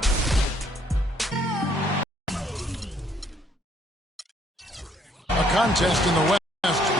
just a contest in the West.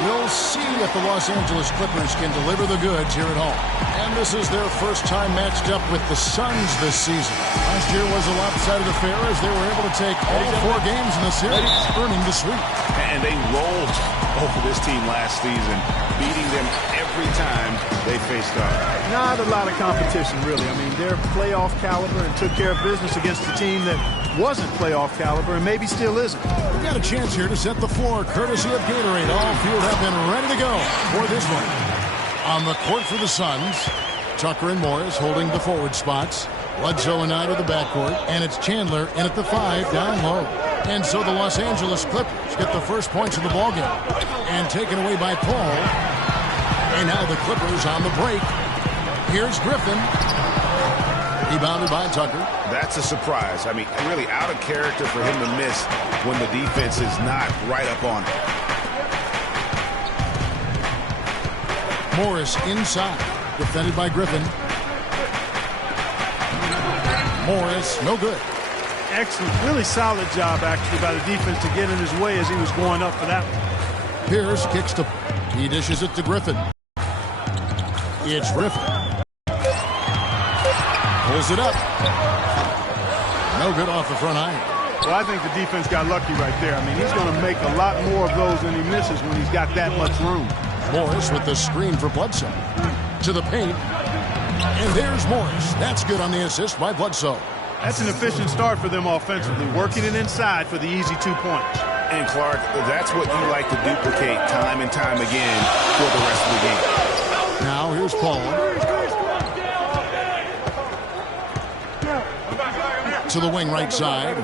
We'll see if the Los Angeles Clippers can deliver the goods here at home. And this is their first time matched up with the Suns this season. Last year was a lopsided affair as they were able to take all 4 games in the series, earning the sweep. And they rolled over this team last season, beating them every time they faced off. Not a lot of competition, really. I mean, they're playoff caliber and took care of business against a team that wasn't playoff caliber and maybe still isn't. We've got a chance here to set the floor, courtesy of Gatorade. All field have been ready to go for this one. On the court for the Suns, Tucker and Morris holding the forward spots. Bledsoe and Knight at the backcourt, and it's Chandler in at the 5 down low. And so the Los Angeles Clippers get the first points of the ballgame. And taken away by Paul. And now the Clippers on the break. Here's Griffin. Rebounded by Tucker. That's a surprise. I mean, really out of character for him to miss when the defense is not right up on him. Morris inside. Defended by Griffin. Morris, no good. Excellent. Really solid job, actually, by the defense to get in his way as he was going up for that one. Pierce kicks to... He dishes it to Griffin. It's Griffin. Pulls it up. No good off the front iron. Well, I think the defense got lucky right there. I mean, he's going to make a lot more of those than he misses when he's got that much room. Morris with the screen for Bledsoe. To the paint. And there's Morris. That's good on the assist by Bledsoe. That's an efficient start for them offensively, working it inside for the easy 2 points. And, Clark, that's what you like to duplicate time and time again for the rest of the game. Now here's Paul. To the wing right side.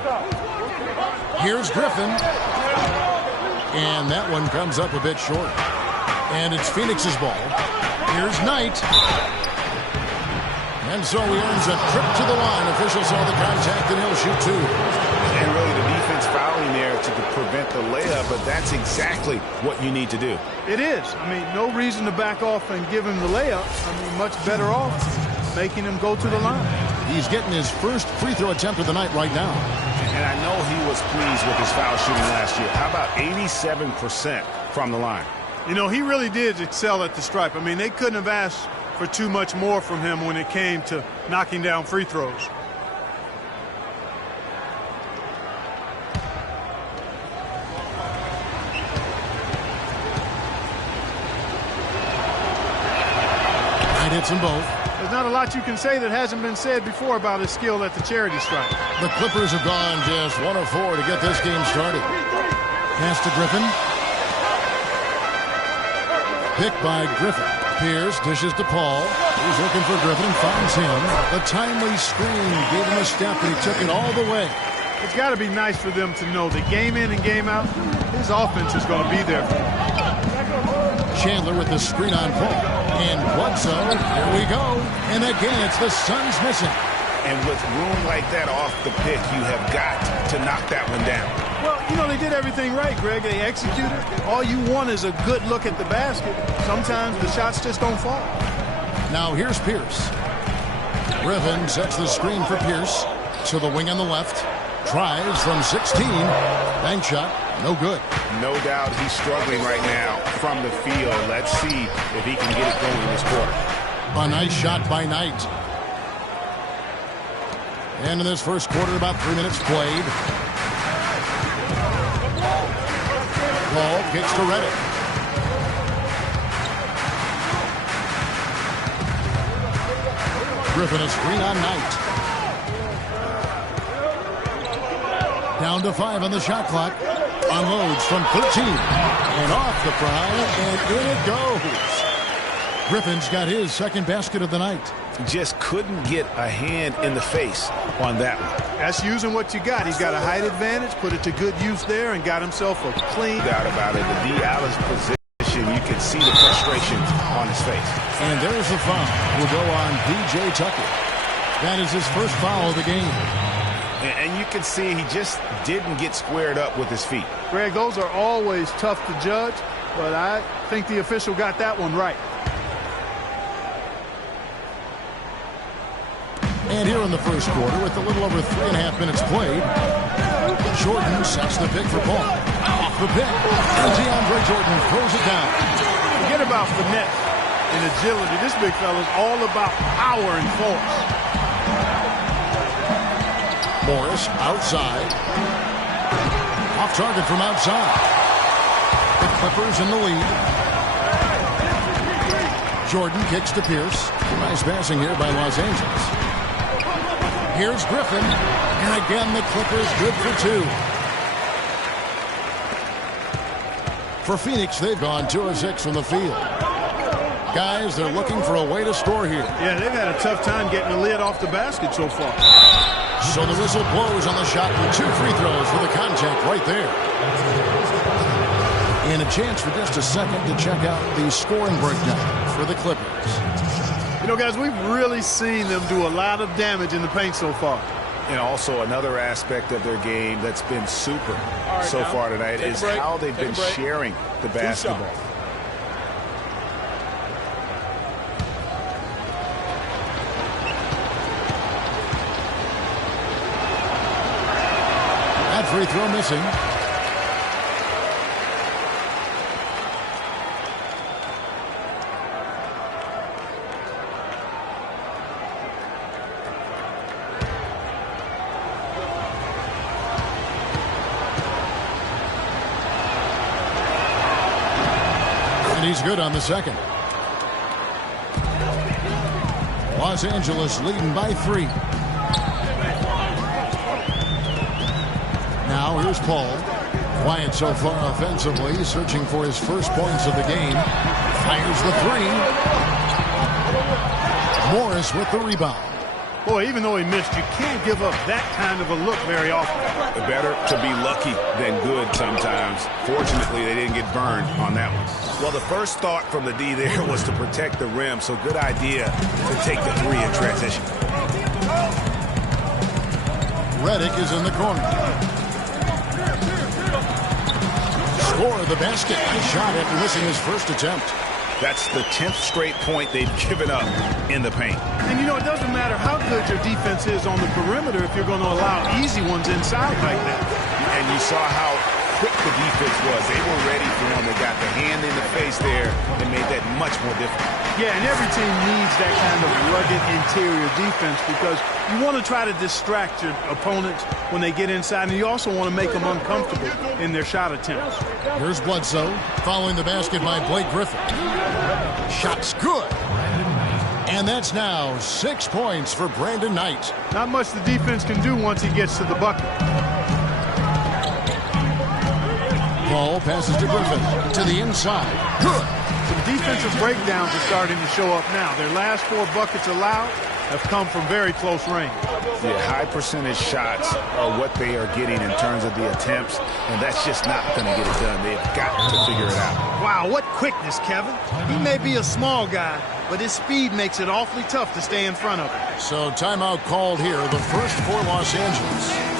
Here's Griffin. And that one comes up a bit short. And it's Phoenix's ball. Here's Knight. And so he earns a trip to the line. Officials saw the contact and he'll shoot 2. And really the defense fouling there to prevent the layup, but that's exactly what you need to do. It is. I mean, no reason to back off and give him the layup. I mean, much better off making him go to the line. He's getting his first free throw attempt of the night right now. And I know he was pleased with his foul shooting last year. How about 87% from the line? You know, he really did excel at the stripe. I mean, they couldn't have asked for too much more from him when it came to knocking down free throws. Knight hits them both. There's not a lot you can say that hasn't been said before about his skill at the charity stripe. The Clippers have gone just 1 of 4 to get this game started. Pass to Griffin. Picked by Griffin. Pierce dishes to Paul. He's looking for Griffin and finds him. The timely screen gave him a step, and he took it all the way. It's got to be nice for them to know that game in and game out, his offense is going to be there for him. Chandler with the screen on Paul. And Bledsoe, here we go. And again, it's the Suns missing. And with room like that off the pick, you have got to knock that one down. Well, you know, they did everything right, Greg. They executed. All you want is a good look at the basket. Sometimes the shots just don't fall. Now here's Pierce. Griffin sets the screen for Pierce. To the wing on the left. Tries from 16. Bank shot. No good. No doubt he's struggling right now from the field. Let's see if he can get it going in this quarter. A nice shot by Knight. And in this first quarter, about 3 minutes played. Paul kicks to Reddick. Griffin a screen on Knight. Down to 5 on the shot clock. Unloads from 13. And off the pry, and in it goes. Griffin's got his second basket of the night. Just couldn't get a hand in the face on that one. That's using what you got. He's got a height advantage, put it to good use there, and got himself a clean. Doubt about it. The D. Alice position, you can see the frustration on his face. And there's the foul. Will go on P.J. Tucker. That is his first foul of the game. And you can see he just didn't get squared up with his feet. Greg, those are always tough to judge, but I think the official got that one right. And here in the first quarter, with a little over 3.5 minutes played, Jordan sets the pick for Paul. Off the pick, and DeAndre Jordan throws it down. Forget about finesse and agility. This big fella is all about power and force. Morris outside. Off target from outside. The Clippers in the lead. Jordan kicks to Pierce. Nice passing here by Los Angeles. Here's Griffin. And again, the Clippers good for 2. For Phoenix, they've gone 2 of 6 from the field. Guys, they're looking for a way to score here. Yeah, they've had a tough time getting the lid off the basket so far. So the whistle blows on the shot and 2 free throws for the contact right there. And a chance for just a second to check out the scoring breakdown for the Clippers. You know, guys, we've really seen them do a lot of damage in the paint so far. And also another aspect of their game that's been super so far tonight is how they've been sharing the basketball. That free throw missing. He's good on the second. Los Angeles leading by 3. Now here's Paul. Quiet so far offensively, searching for his first points of the game. Fires the 3. Morris with the rebound. Boy, even though he missed, you can't give up that kind of a look very often. Better to be lucky than good sometimes. Fortunately, they didn't get burned on that one. Well, the first thought from the D there was to protect the rim, so good idea to take the 3 in transition. Redick is in the corner. Score the basket. Nice shot after missing his first attempt. That's the 10th straight point they've given up in the paint. And, you know, it doesn't matter how good your defense is on the perimeter if you're going to allow easy ones inside like that. And you saw how quick the defense was. They were ready for him. They got the hand in the face there and made that much more difficult. Yeah, and every team needs that kind of rugged interior defense because you want to try to distract your opponents when they get inside, and you also want to make them uncomfortable in their shot attempts. Here's Bledsoe following the basket by Blake Griffin. Shot's good. And that's now 6 points for Brandon Knight. Not much the defense can do once he gets to the bucket. Paul passes to Griffin to the inside. Good. Some defensive breakdowns are starting to show up now. Their last 4 buckets allowed have come from very close range. Yeah, high percentage shots are what they are getting in terms of the attempts, and that's just not going to get it done. They've got to figure it out. Wow, what quickness, Kevin. He may be a small guy, but his speed makes it awfully tough to stay in front of him. So timeout called here, the first for Los Angeles.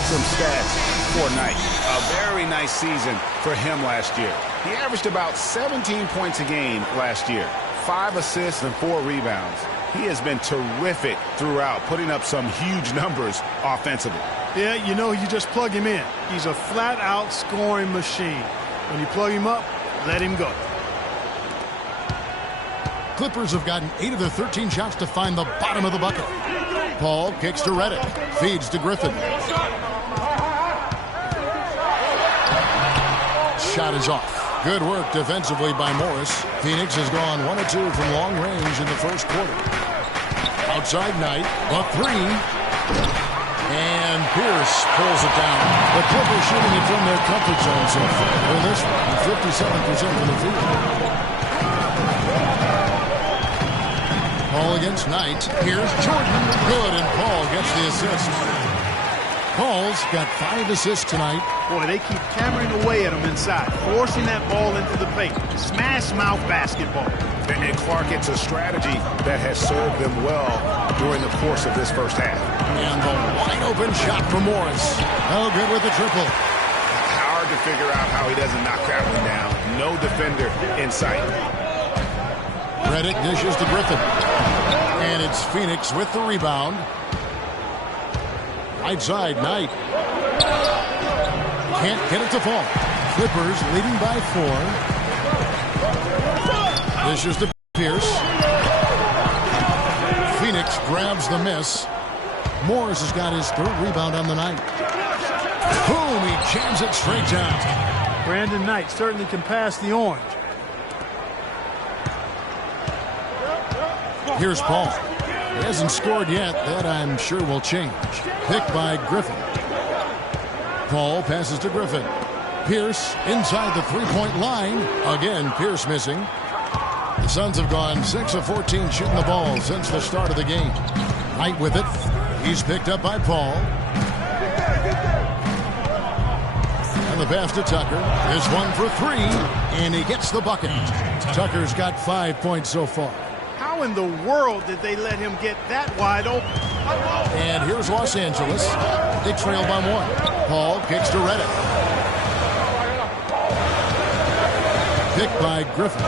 Some stats for Knight. A very nice season for him last year. He averaged about 17 points a game last year, 5 assists and 4 rebounds. He has been terrific throughout, putting up some huge numbers offensively. Yeah, you know, you just plug him in. He's a flat-out scoring machine. When you plug him up, let him go. Clippers have gotten 8 of their 13 shots to find the bottom of the bucket. Paul kicks to Redick, feeds to Griffin. Shot is off. Good work defensively by Morris. Phoenix has gone 1 of 2 from long range in the first quarter. Outside Knight, a three. And Pierce pulls it down. The Clippers shooting it from their comfort zone so far. In this one, 57% from the field. Paul against Knight. Here's Jordan. Good, and Paul gets the assist. Paul's got 5 assists tonight. Boy, they keep hammering away at him inside, forcing that ball into the paint. Smash mouth basketball. And Clark, it's a strategy that has served them well during the course of this first half. And the wide open shot from Morris. Oh, good with the triple. Hard to figure out how he doesn't knock that one down. No defender in sight. Redick dishes to Griffin. And it's Phoenix with the rebound. Right side, Knight. Can't get it to fall. Clippers leading by 4. Dishes to Pierce. Phoenix grabs the miss. Morris has got his 3rd rebound on the night. Boom! He jams it straight down. Brandon Knight certainly can pass the orange. Here's Paul. He hasn't scored yet. That, I'm sure, will change. Picked by Griffin. Paul passes to Griffin. Pierce inside the three-point line. Again, Pierce missing. The Suns have gone 6 of 14 shooting the ball since the start of the game. Knight with it. He's picked up by Paul. And the pass to Tucker is 1 for 3, and he gets the bucket. Tucker's got 5 points so far. How in the world did they let him get that wide open? And here's Los Angeles. They trail by 1. Paul kicks to Redick. Picked by Griffin.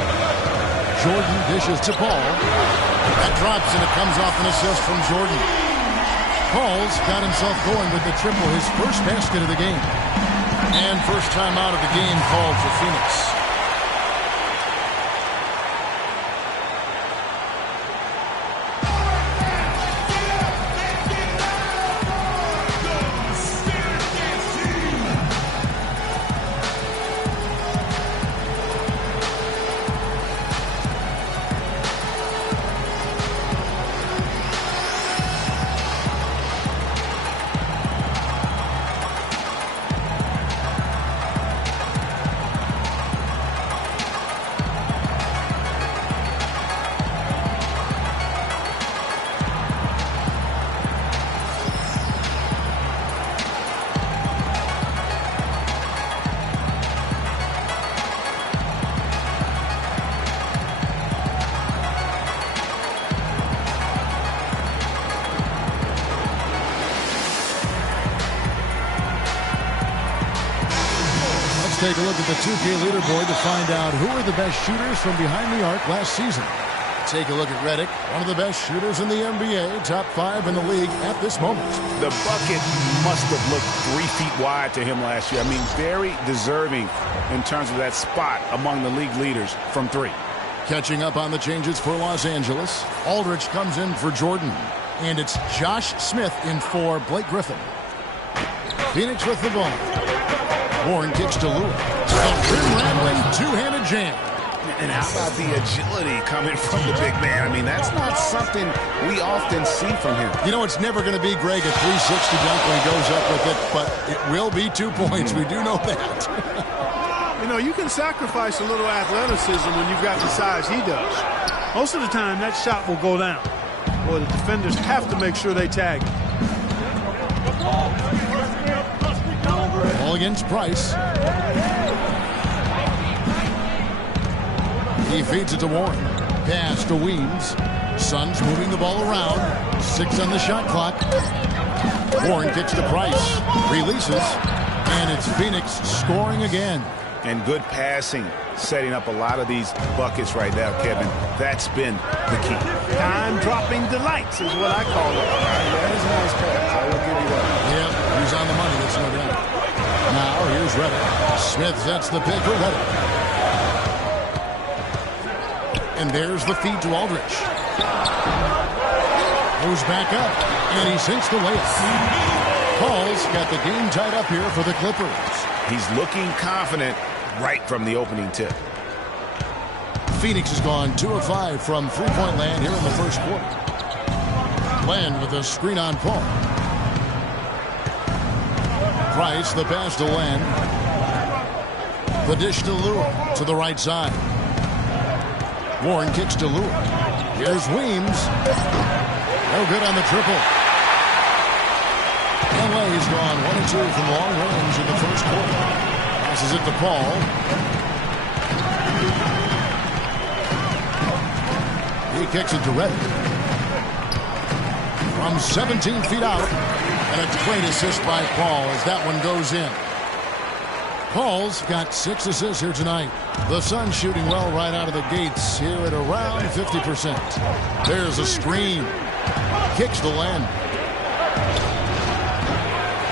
Jordan dishes to Paul. That drops, and it comes off an assist from Jordan. Paul's got himself going with the triple, his first basket of the game. And first time out of the game called for Phoenix. Take a look at the 2K leaderboard to find out who are the best shooters from behind the arc last season. Take a look at Redick, one of the best shooters in the NBA, top 5 in the league at this moment. The bucket must have looked 3 feet wide to him last year. I mean, very deserving in terms of that spot among the league leaders from 3. Catching up on the changes for Los Angeles. Aldridge comes in for Jordan. And it's Josh Smith in for Blake Griffin. Phoenix with the ball. Warren kicks to Lewis. A rim-rattling two-handed jam. And how about the agility coming from the big man? I mean, that's not something we often see from him. You know, it's never going to be, Greg, a 360 dunk when he goes up with it, but it will be 2 points. We do know that. You know, you can sacrifice a little athleticism when you've got the size he does. Most of the time, that shot will go down. Boy, the defenders have to make sure they tag him. Ball against Price. He feeds it to Warren. Pass to Weems. Suns moving the ball around. 6 on the shot clock. Warren kicks to Price. Releases. And it's Phoenix scoring again. And good passing, setting up a lot of these buckets right now, Kevin. That's been the key. Time-dropping delights is what I call it. That is a nice pass. I will give you that. Yeah, he's on the money, that's no doubt. Now, here's Redick. Smith sets the pick for Redick. And there's the feed to Aldridge. Goes back up, and he sinks the layup. Paul's got the game tied up here for the Clippers. He's looking confident, right from the opening tip. Phoenix has gone 2 of 5 from three-point land here in the first quarter. Len with a screen on Paul. Price, the pass to Len. The dish to Lure to the right side. Warren kicks to Lure. Here's Weems. No good on the triple. LA's gone 1 of 2 from long range in the first quarter. Passes it to Paul. He kicks it to Reddick. From 17 feet out. And a great assist by Paul as that one goes in. Paul's got 6 assists here tonight. The Suns shooting well right out of the gates here at around 50%. There's a screen. Kicks to Len.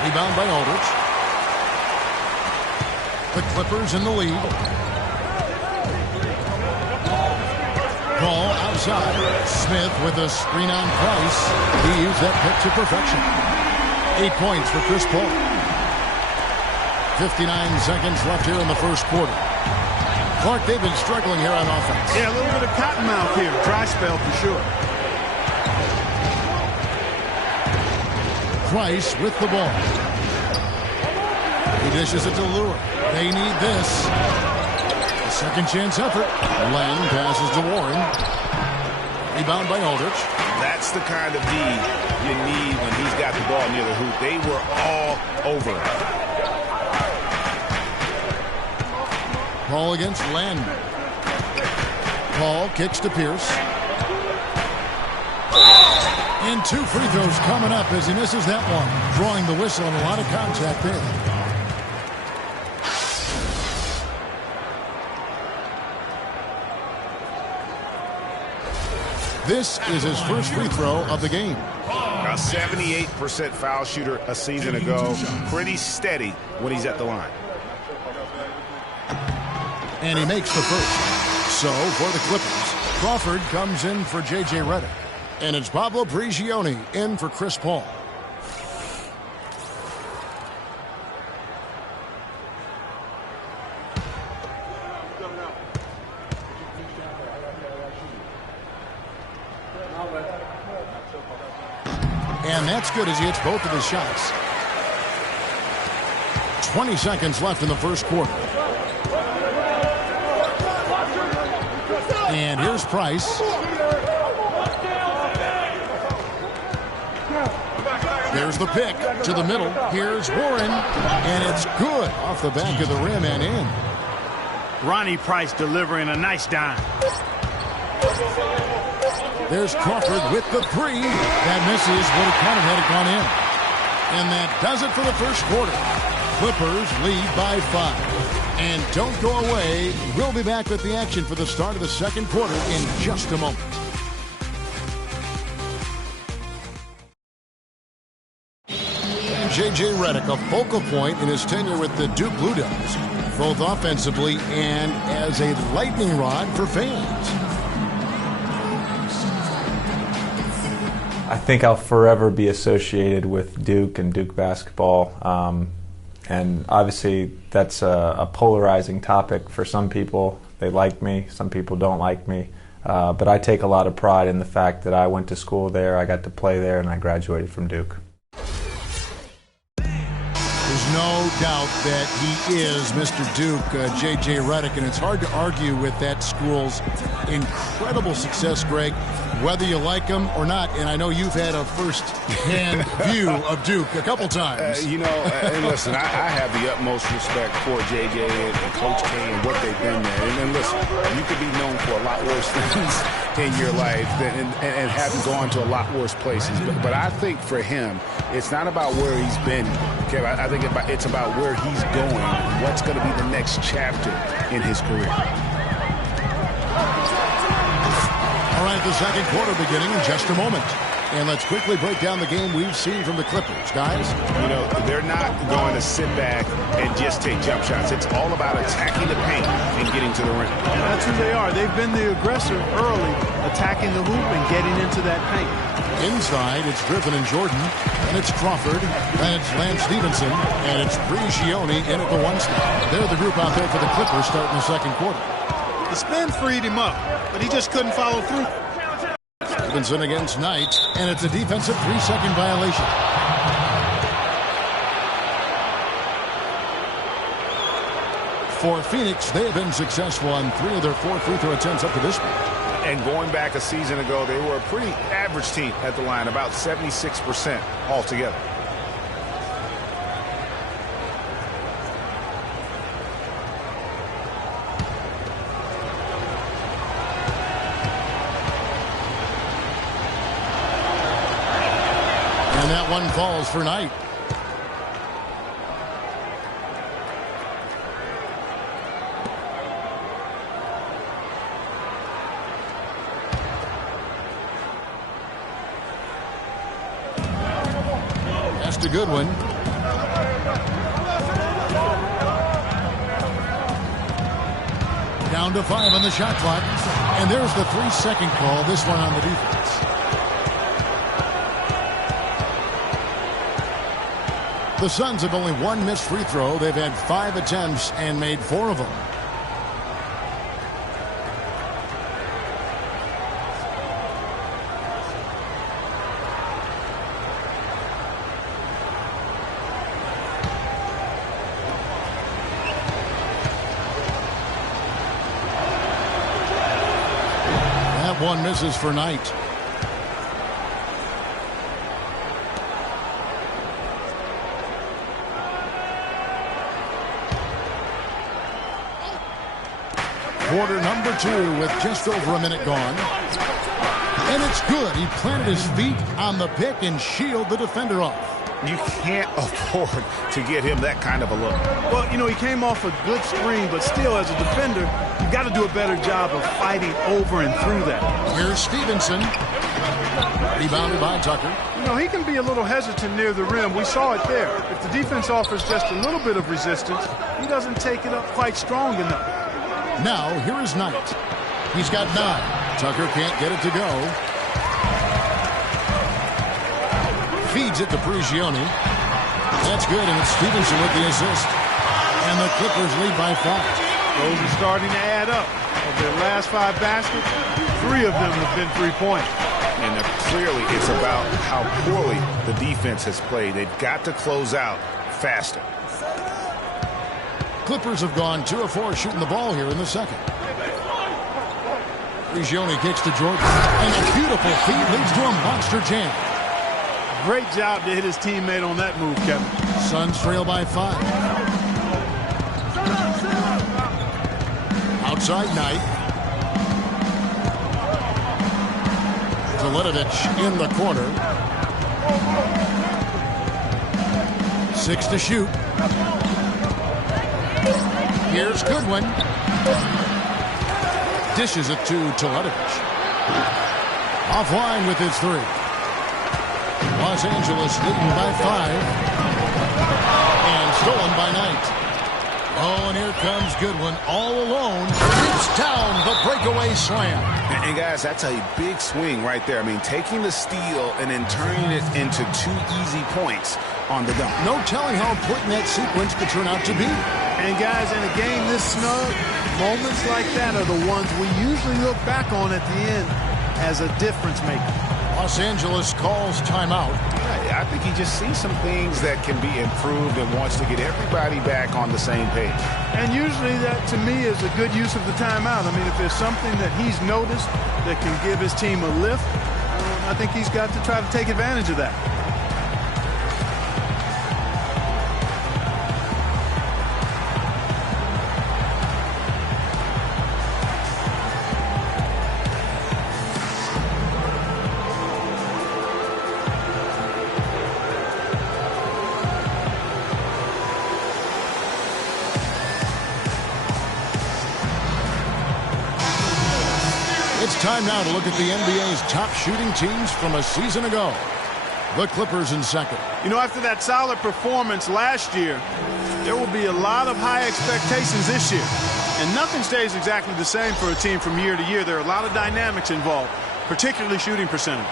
Rebound by Aldridge. The Clippers in the lead. Paul outside. Smith with a screen on Price. He used that pick to perfection. 8 points for Chris Paul. 59 seconds left here in the first quarter. Clark, they've been struggling here on offense. Yeah, a little bit of cottonmouth here. Dry spell for sure. Price with the ball. He dishes it to Lure. They need this. A second chance effort. Len passes to Warren. Rebound by Aldridge. That's the kind of D you need when he's got the ball near the hoop. They were all over him. Paul against Len. Paul kicks to Pierce. And 2 free throws coming up as he misses that one. Drawing the whistle and a lot of contact there. This is his first free throw of the game. A 78% foul shooter a season ago. Pretty steady when he's at the line. And he makes the first. So, for the Clippers, Crawford comes in for J.J. Redick. And it's Pablo Prigioni in for Chris Paul. And that's good as he hits both of his shots. 20 seconds left in the first quarter. And here's Price. There's the pick to the middle. Here's Warren. And it's good off the back of the rim and in. Ronnie Price delivering a nice dime. There's Crawford with the three. That misses, but it kind of had it gone in. And that does it for the first quarter. Clippers lead by 5. And don't go away. We'll be back with the action for the start of the second quarter in just a moment. J.J. Redick, a focal point in his tenure with the Duke Blue Devils, both offensively and as a lightning rod for fans. I think I'll forever be associated with Duke and Duke basketball. And obviously that's a polarizing topic for some people. They like me, some people don't like me. But I take a lot of pride in the fact that I went to school there, I got to play there, and I graduated from Duke. There's no doubt that he is Mr. Duke, J.J. Redick, and it's hard to argue with that school's incredible success, Greg, whether you like him or not. And I know you've had a first-hand view of Duke a couple times. And listen, I have the utmost respect for J.J. and Coach K and what they've been there. And listen, you could be known for a lot worse things in your life and having gone to a lot worse places. But I think for him, it's not about where he's been. Okay, I think it's about where he's going, what's going to be the next chapter in his career. All right, the second quarter beginning in just a moment. And let's quickly break down the game we've seen from the Clippers. Guys? They're not going to sit back and just take jump shots. It's all about attacking the paint and getting to the rim. And that's who they are. They've been the aggressor early, attacking the hoop and getting into that paint. Inside, it's Griffin and Jordan. And it's Crawford. And it's Lance Stevenson. And it's Prigioni in at the 1 spot. They're the group out there for the Clippers starting the second quarter. The spin freed him up, but he just couldn't follow through. Stevenson against Knight. And it's a defensive 3-second violation. For Phoenix, they have been successful on 3 of their 4 free throw attempts up to this point. And going back a season ago, they were a pretty average team at the line, about 76% altogether. And that one falls for Knight. A good one. Down to 5 on the shot clock. And there's the 3-second call, this one on the defense. The Suns have only 1 missed free throw. They've had 5 attempts and made 4 of them. One misses for Knight. Quarter number 2 with just over a minute gone. And it's good. He planted his feet on the pick and shielded the defender off. You can't afford to get him that kind of a look. Well, you know, he came off a good screen, but still, as a defender, you got to do a better job of fighting over and through that. Here's Stevenson. Rebounded by Tucker. You know, he can be a little hesitant near the rim. We saw it there. If the defense offers just a little bit of resistance, he doesn't take it up quite strong enough. Now, here is Knight. He's got 9. Tucker can't get it to go. Feeds it to Prigioni. That's good, and it's Stevenson with the assist. And the Clippers lead by 5. Those are starting to add up. Of their last 5 baskets, 3 of them have been 3-point. And clearly it's about how poorly the defense has played. They've got to close out faster. Clippers have gone 2 of 4 shooting the ball here in the second. Prigioni kicks to Jordan. And a beautiful feed leads to a monster jam. Great job to hit his teammate on that move, Kevin. Suns trail by 5. Outside Knight. Teletovic in the corner. 6 to shoot. Here's Goodwin. Dishes it to Teletovic. Offline with his 3. Los Angeles leading by 5. And stolen by Knight. Oh, and here comes Goodwin all alone. It's down the breakaway slam. And guys, that's a big swing right there. I mean, taking the steal and then turning it into 2 easy points on the dunk. No telling how important that sequence could turn out to be. And guys, in a game this snug, moments like that are the ones we usually look back on at the end as a difference maker. Los Angeles calls timeout. I think he just sees some things that can be improved and wants to get everybody back on the same page. And usually that, to me, is a good use of the timeout. I mean, if there's something that he's noticed that can give his team a lift, I think he's got to try to take advantage of that. Time now to look at the NBA's top shooting teams from a season ago. The Clippers in second. You know, after that solid performance last year, there will be a lot of high expectations this year. And nothing stays exactly the same for a team from year to year. There are a lot of dynamics involved, particularly shooting percentage.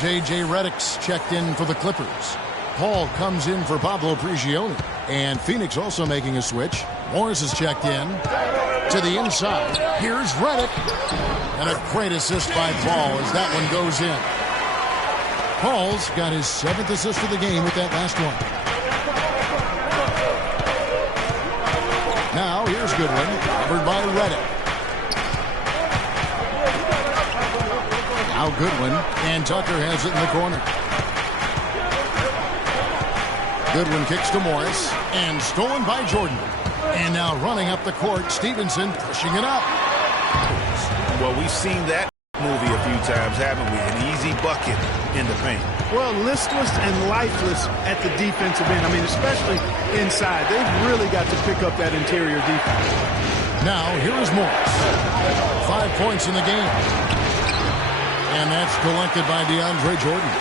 J.J. Redick's checked in for the Clippers. Paul comes in for Pablo Prigioni. And Phoenix also making a switch. Morris is checked in to the inside. Here's Redick. And a great assist by Paul as that one goes in. Paul's got his 7th assist of the game with that last one. Now here's Goodwin, covered by Redick. Now Goodwin, and Tucker has it in the corner. Goodwin kicks to Morris, and stolen by Jordan. And now running up the court, Stevenson pushing it up. Well, we've seen that movie a few times, haven't we? An easy bucket in the paint. Well, listless and lifeless at the defensive end. I mean, especially inside. They've really got to pick up that interior defense. Now, here is Morris. 5 points in the game. And that's collected by DeAndre Jordan.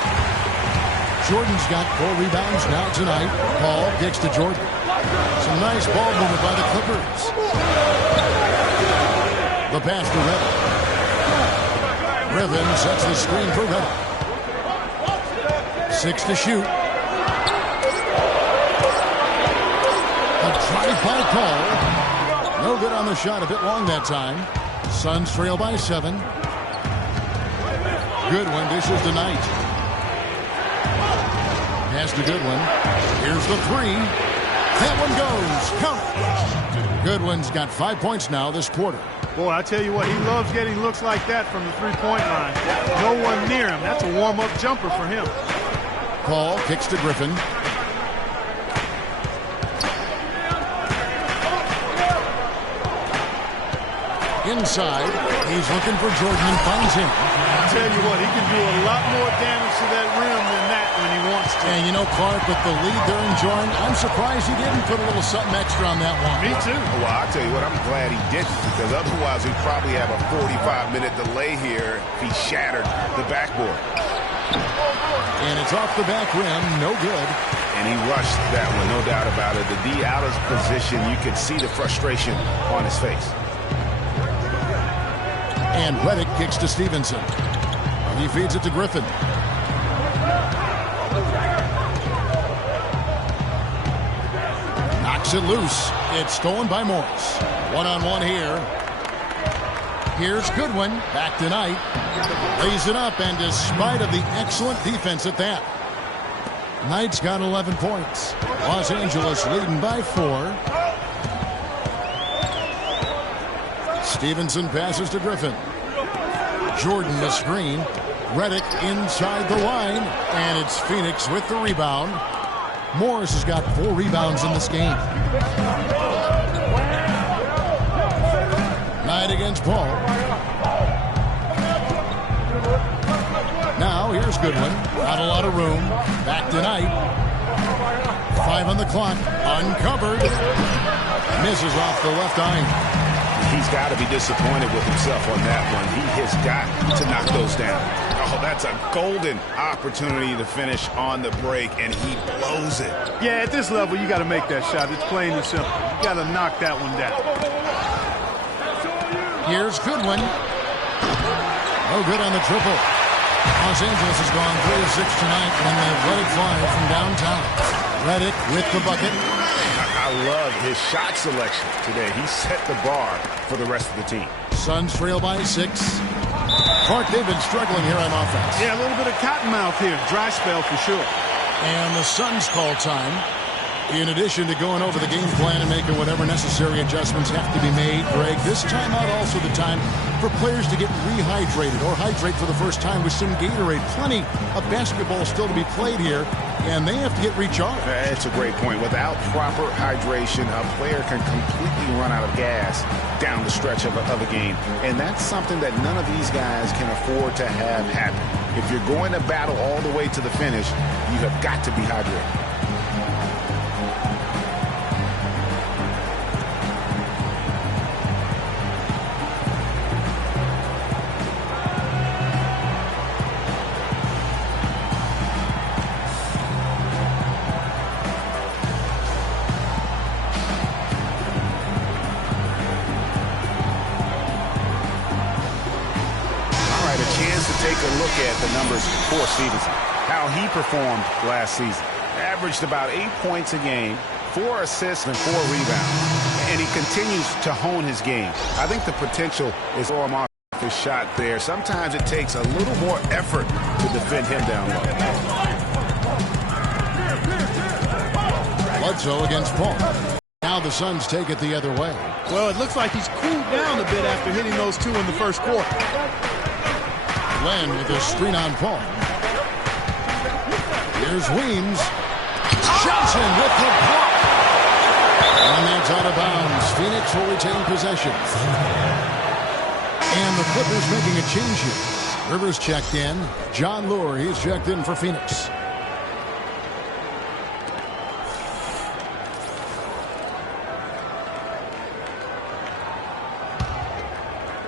Jordan's got 4 rebounds now tonight. Paul kicks to Jordan. Some nice ball movement by the Clippers. The pass to Redick. Griffin sets the screen for Redick. 6 to shoot. A try-by call. No good on the shot. A bit long that time. Suns trail by 7. Goodwin dishes to Knight. Pass to Goodwin. Here's the 3. That one goes. Count it. Goodwin's got 5 points now this quarter. Boy, I tell you what, he loves getting looks like that from the three-point line. No one near him. That's a warm-up jumper for him. Paul kicks to Griffin. Inside, he's looking for Jordan and finds him. I tell you what, he can do a lot more damage to that rim than that when he wants to. And you know, Clark, with the lead they're enjoying, I'm surprised he didn't put a little something extra on that one. Me too. Well, I'll tell you what, I'm glad he didn't, because otherwise we'd probably have a 45-minute delay here if he shattered the backboard. And it's off the back rim, no good. And he rushed that one, no doubt about it. The D out of position, you could see the frustration on his face. And Redick kicks to Stevenson. He feeds it to Griffin. Knocks it loose. It's stolen by Morris. One-on-one here. Here's Goodwin. Back to Knight. Lays it up, and despite of the excellent defense at that, Knight's got 11 points. Los Angeles leading by 4. Stevenson passes to Griffin. Jordan the screen. Redick inside the line. And it's Phoenix with the rebound. Morris has got 4 rebounds in this game. Knight against Paul. Now here's Goodwin. Not a lot of room. Back to Knight. 5 on the clock. Uncovered. Misses off the left eye. He's got to be disappointed with himself on that one. He has got to knock those down. Oh, that's a golden opportunity to finish on the break, and he blows it. Yeah, at this level, you got to make that shot. It's plain and simple. You got to knock that one down. Here's Goodwin. No good on the triple. Los Angeles has gone 3 of 6 tonight, and they've let it fly from downtown. Redick with the bucket. I love his shot selection today. He set the bar for the rest of the team. Suns trail by 6. Clark, they've been struggling here on offense. Yeah, a little bit of cottonmouth here. Dry spell for sure. And the Suns call time. In addition to going over the game plan and making whatever necessary adjustments have to be made, Greg, this timeout also the time for players to get rehydrated or hydrate for the first time with some Gatorade. Plenty of basketball still to be played here, and they have to get recharged. That's a great point. Without proper hydration, a player can completely run out of gas down the stretch of a game. And that's something that none of these guys can afford to have happen. If you're going to battle all the way to the finish, you have got to be hydrated. chance to take a look at the numbers for Stevenson, how he performed last season. Averaged about 8 points a game, 4 assists and 4 rebounds, and he continues to hone his game. I think the potential is all off his shot there. Sometimes it takes a little more effort to defend him down low. Bledsoe against Paul. Now the Suns take it the other way. Well, it looks like he's cooled down a bit after hitting those two in the first quarter. Len with a screen on Paul. Here's Weems. Johnson with the block. And that's out of bounds. Phoenix will retain possession. And the Clippers making a change here. Rivers checked in. John Lure, he's checked in for Phoenix.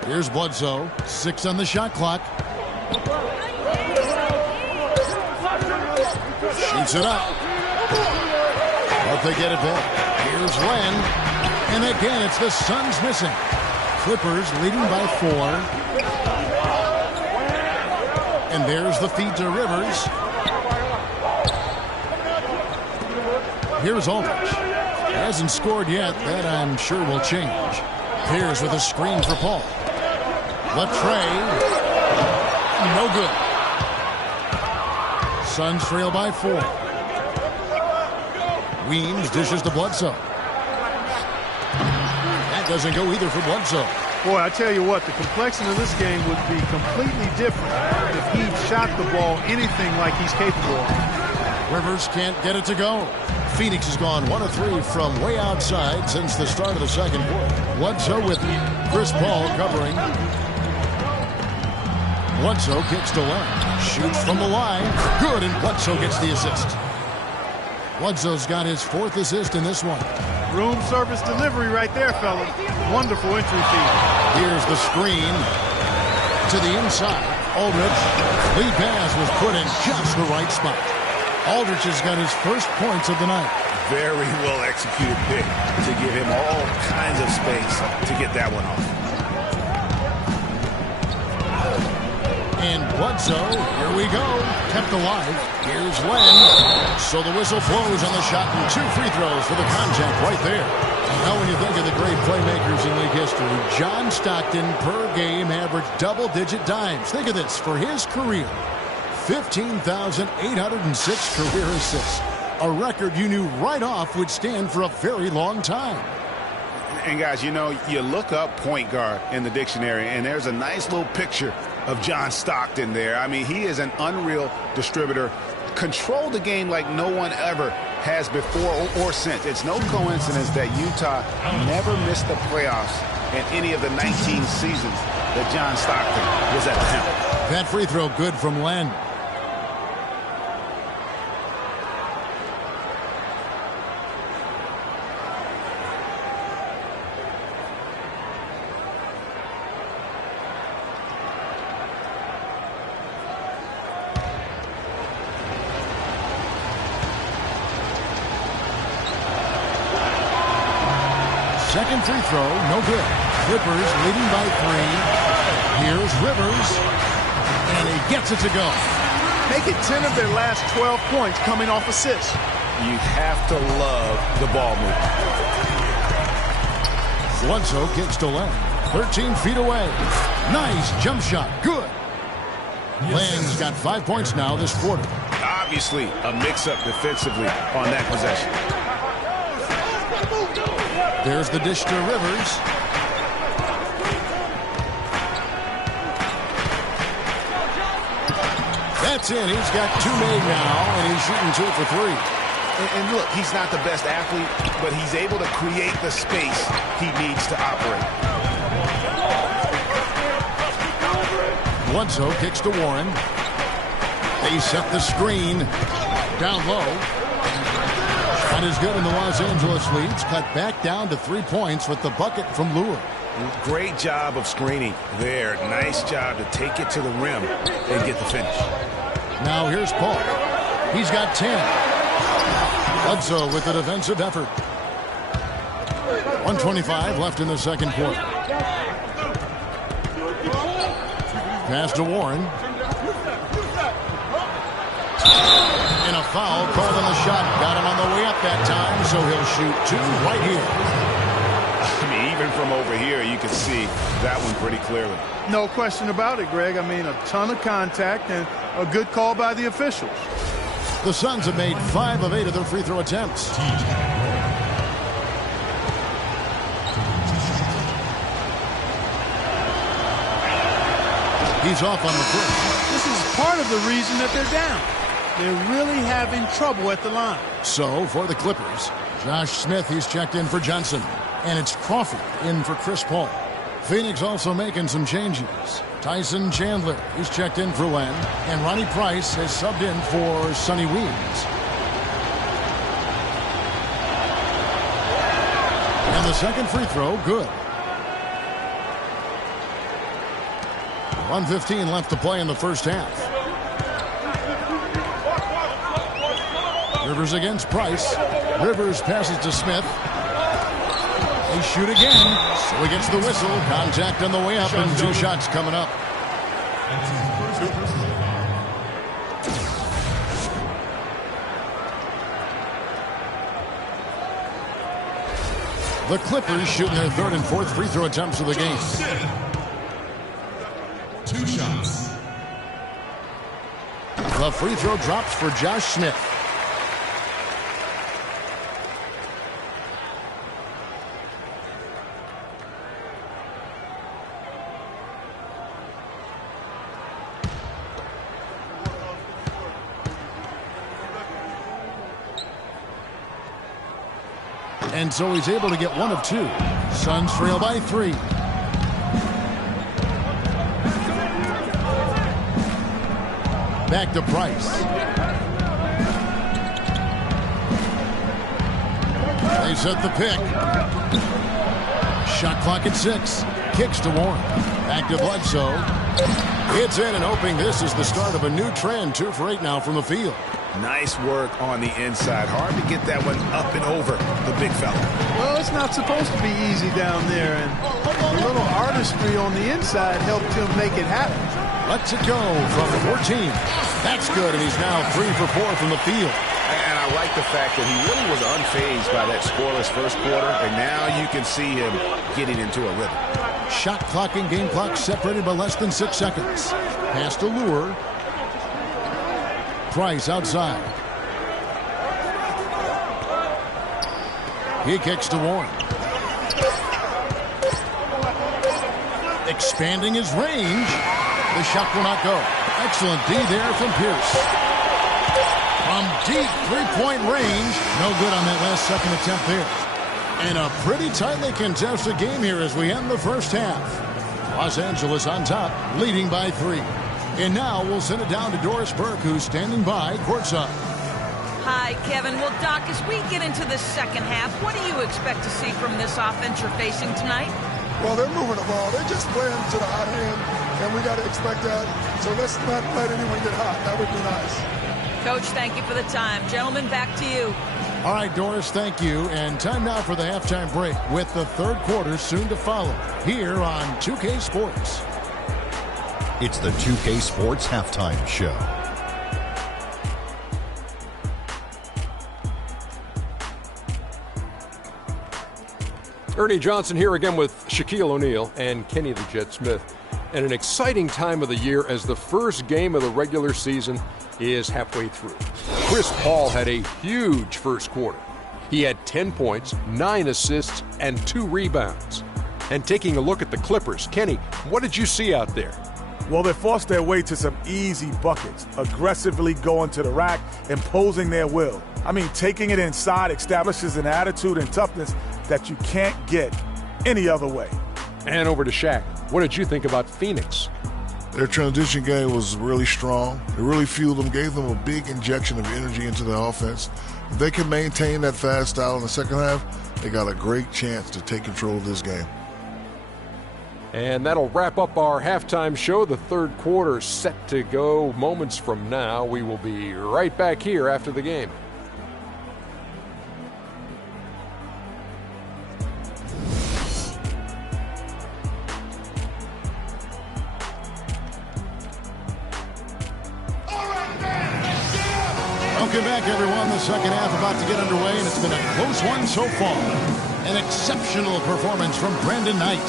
Here's Bledsoe. 6 on the shot clock. Shoots it up. But they get it back. Here's Len. And again, it's the Suns missing. Clippers leading by 4. And there's the feed to Rivers. Here's Aldridge. Hasn't scored yet. That I'm sure will change. Pierce with a screen for Paul. Latrey. No good. Suns trail by 4. Weems dishes to Bledsoe. That doesn't go either for Bledsoe. Boy, I tell you what, the complexion of this game would be completely different if he shot the ball anything like he's capable of. Rivers can't get it to go. Phoenix has gone 1 of 3 from way outside since the start of the second quarter. Bledsoe with Chris Paul covering. Bledsoe kicks to left. Shoots from the line. Good, and Bledsoe gets the assist. Bledsoe's got his 4th assist in this one. Room service delivery right there, fellas. Wonderful entry feed. Here's the screen to the inside. Aldridge. Lead pass was put in just the right spot. Aldridge has got his first points of the night. Very well executed pick to give him all kinds of space to get that one off. And Bledsoe, here we go, kept alive. Here's Len. So the whistle blows on the shot and 2 free throws for the contact right there. Now when you think of the great playmakers in league history, John Stockton per game averaged double-digit dimes. Think of this, for his career, 15,806 career assists. A record you knew right off would stand for a very long time. And guys, you know, you look up point guard in the dictionary, and there's a nice little picture of John Stockton there. I mean, he is an unreal distributor. Controlled the game like no one ever has before or since. It's no coincidence that Utah never missed the playoffs in any of the 19 seasons that John Stockton was at the helm. That free throw good from Len. Second free throw, no good. Clippers leading by 3. Here's Rivers, and he gets it to go. Make it 10 of their last 12 points coming off assists. You have to love the ball movement. Bledsoe kicks to Len. 13 feet away. Nice jump shot. Good. Len's got 5 points now this quarter. Obviously, a mix-up defensively on that possession. There's the dish to Rivers. That's it. He's got 2 made now, and he's shooting 2 for 3. And look, he's not the best athlete, but he's able to create the space he needs to operate. Bledsoe kicks to Warren. They set the screen down low. Shot is good, and the Los Angeles leads cut back down to 3 points with the bucket from Lure. Great job of screening there. Nice job to take it to the rim and get the finish. Now here's Paul. He's got 10. Bledsoe with the defensive effort. 1:25 left in the second quarter. pass to Warren. And a foul called on the shot. Got him on the way up that time, so he'll shoot two right here. I mean, even from over here, you can see that one pretty clearly. No question about it, Greg. I mean, a ton of contact and a good call by the officials. The Suns have made 5 of 8 of their free throw attempts. He's off on the first. This is part of the reason that they're down. They're really having trouble at the line. So, for the Clippers, Josh Smith, he's checked in for Johnson. And it's Crawford in for Chris Paul. Phoenix also making some changes. Tyson Chandler, he's checked in for Len. And Ronnie Price has subbed in for Sonny Weems. And the second free throw, good. 1:15 left to play in the first half. Rivers against Price. Rivers passes to Smith. They shoot again. So he gets the whistle. Contact on the way up and 2 shots coming up. The Clippers shooting their 3rd and 4th free throw attempts of the game. 2 shots. The free throw drops for Josh Smith. And so he's able to get 1 of 2. Suns trail by 3. Back to Price. They set the pick. Shot clock at 6. Kicks to Warren. Back to Bledsoe. It's in and hoping this is the start of a new trend. 2 for 8 now from the field. Nice work on the inside. Hard to get that one up and over the big fella. Well, it's not supposed to be easy down there, and a little artistry on the inside helped him make it happen. Lets it go from 14. That's good, and he's now 3 for 4 from the field. And I like the fact that he really was unfazed by that scoreless first quarter, and now you can see him getting into a rhythm. Shot clock and game clock separated by less than 6 seconds. Pass to Lure. Price outside. He kicks to Warren. Expanding his range. The shot will not go. Excellent D there from Pierce. From deep 3-point range. No good on that last second attempt there. And a pretty tightly contested game here as we end the first half. Los Angeles on top, leading by 3. And now we'll send it down to Doris Burke, who's standing by courtside. Hi, Kevin. Well, Doc, as we get into the second half, what do you expect to see from this offense you're facing tonight? Well, they're moving the ball. They're just playing to the hot hand, and we got to expect that. So let's not let anyone get hot. That would be nice. Coach, thank you for the time. Gentlemen, back to you. All right, Doris, thank you. And time now for the halftime break with the third quarter soon to follow here on 2K Sports. It's the 2K Sports Halftime Show. Ernie Johnson here again with Shaquille O'Neal and Kenny the Jet Smith. And an exciting time of the year as the first game of the regular season is halfway through. Chris Paul had a huge first quarter. He had 10 points, 9 assists, and 2 rebounds. And taking a look at the Clippers, Kenny, what did you see out there? Well, they forced their way to some easy buckets, aggressively going to the rack, imposing their will. I mean, taking it inside establishes an attitude and toughness that you can't get any other way. And over to Shaq. What did you think about Phoenix? Their transition game was really strong. It really fueled them, gave them a big injection of energy into the offense. If they can maintain that fast style in the second half, they got a great chance to take control of this game. And that'll wrap up our halftime show. The third quarter is set to go moments from now. We will be right back here after the game. Welcome back, everyone. The second half about to get underway, and it's been a close one so far. An exceptional performance from Brandon Knight.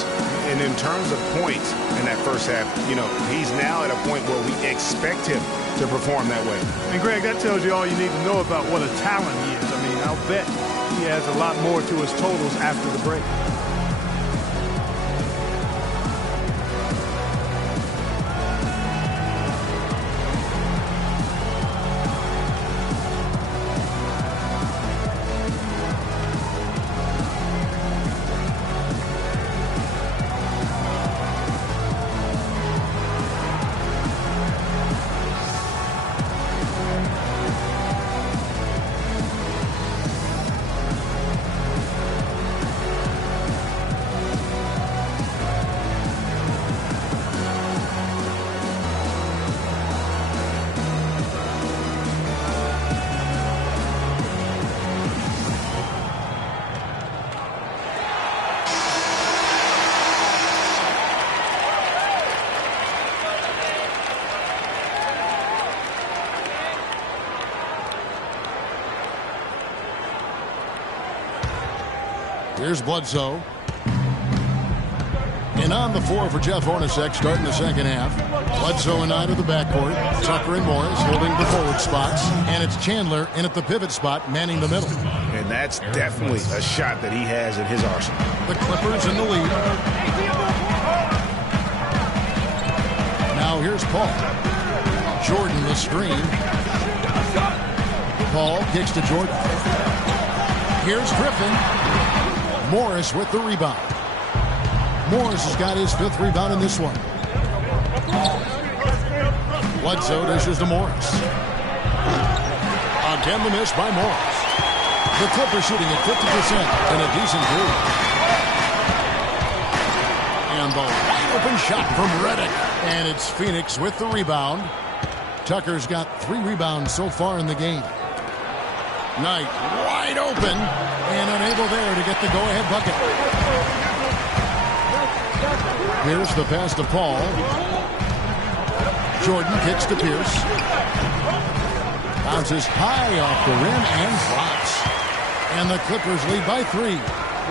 And in terms of points in that first half, he's now at a point where we expect him to perform that way. And, Greg, that tells you all you need to know about what a talent he is. I mean, I'll bet he has a lot more to his totals after the break. Here's Bledsoe. And on the floor for Jeff Hornacek starting the second half. Bledsoe and Knight of the backcourt. Tucker and Morris holding the forward spots. And it's Chandler in at the pivot spot, manning the middle. And that's definitely a shot that he has in his arsenal. The Clippers in the lead. Now here's Paul. Jordan the screen. Paul kicks to Jordan. Here's Griffin. Morris with the rebound. Morris has got his 5th rebound in this one. Bledsoe dishes to Morris. Again the miss by Morris. The Clippers shooting at 50% and a decent lead. And the wide open shot from Redick. And it's Phoenix with the rebound. Tucker's got 3 rebounds so far in the game. Knight wide open and unable there to get the go-ahead bucket. Here's the pass to Paul. Jordan kicks to Pierce. Bounces high off the rim and drops. And the Clippers lead by 3.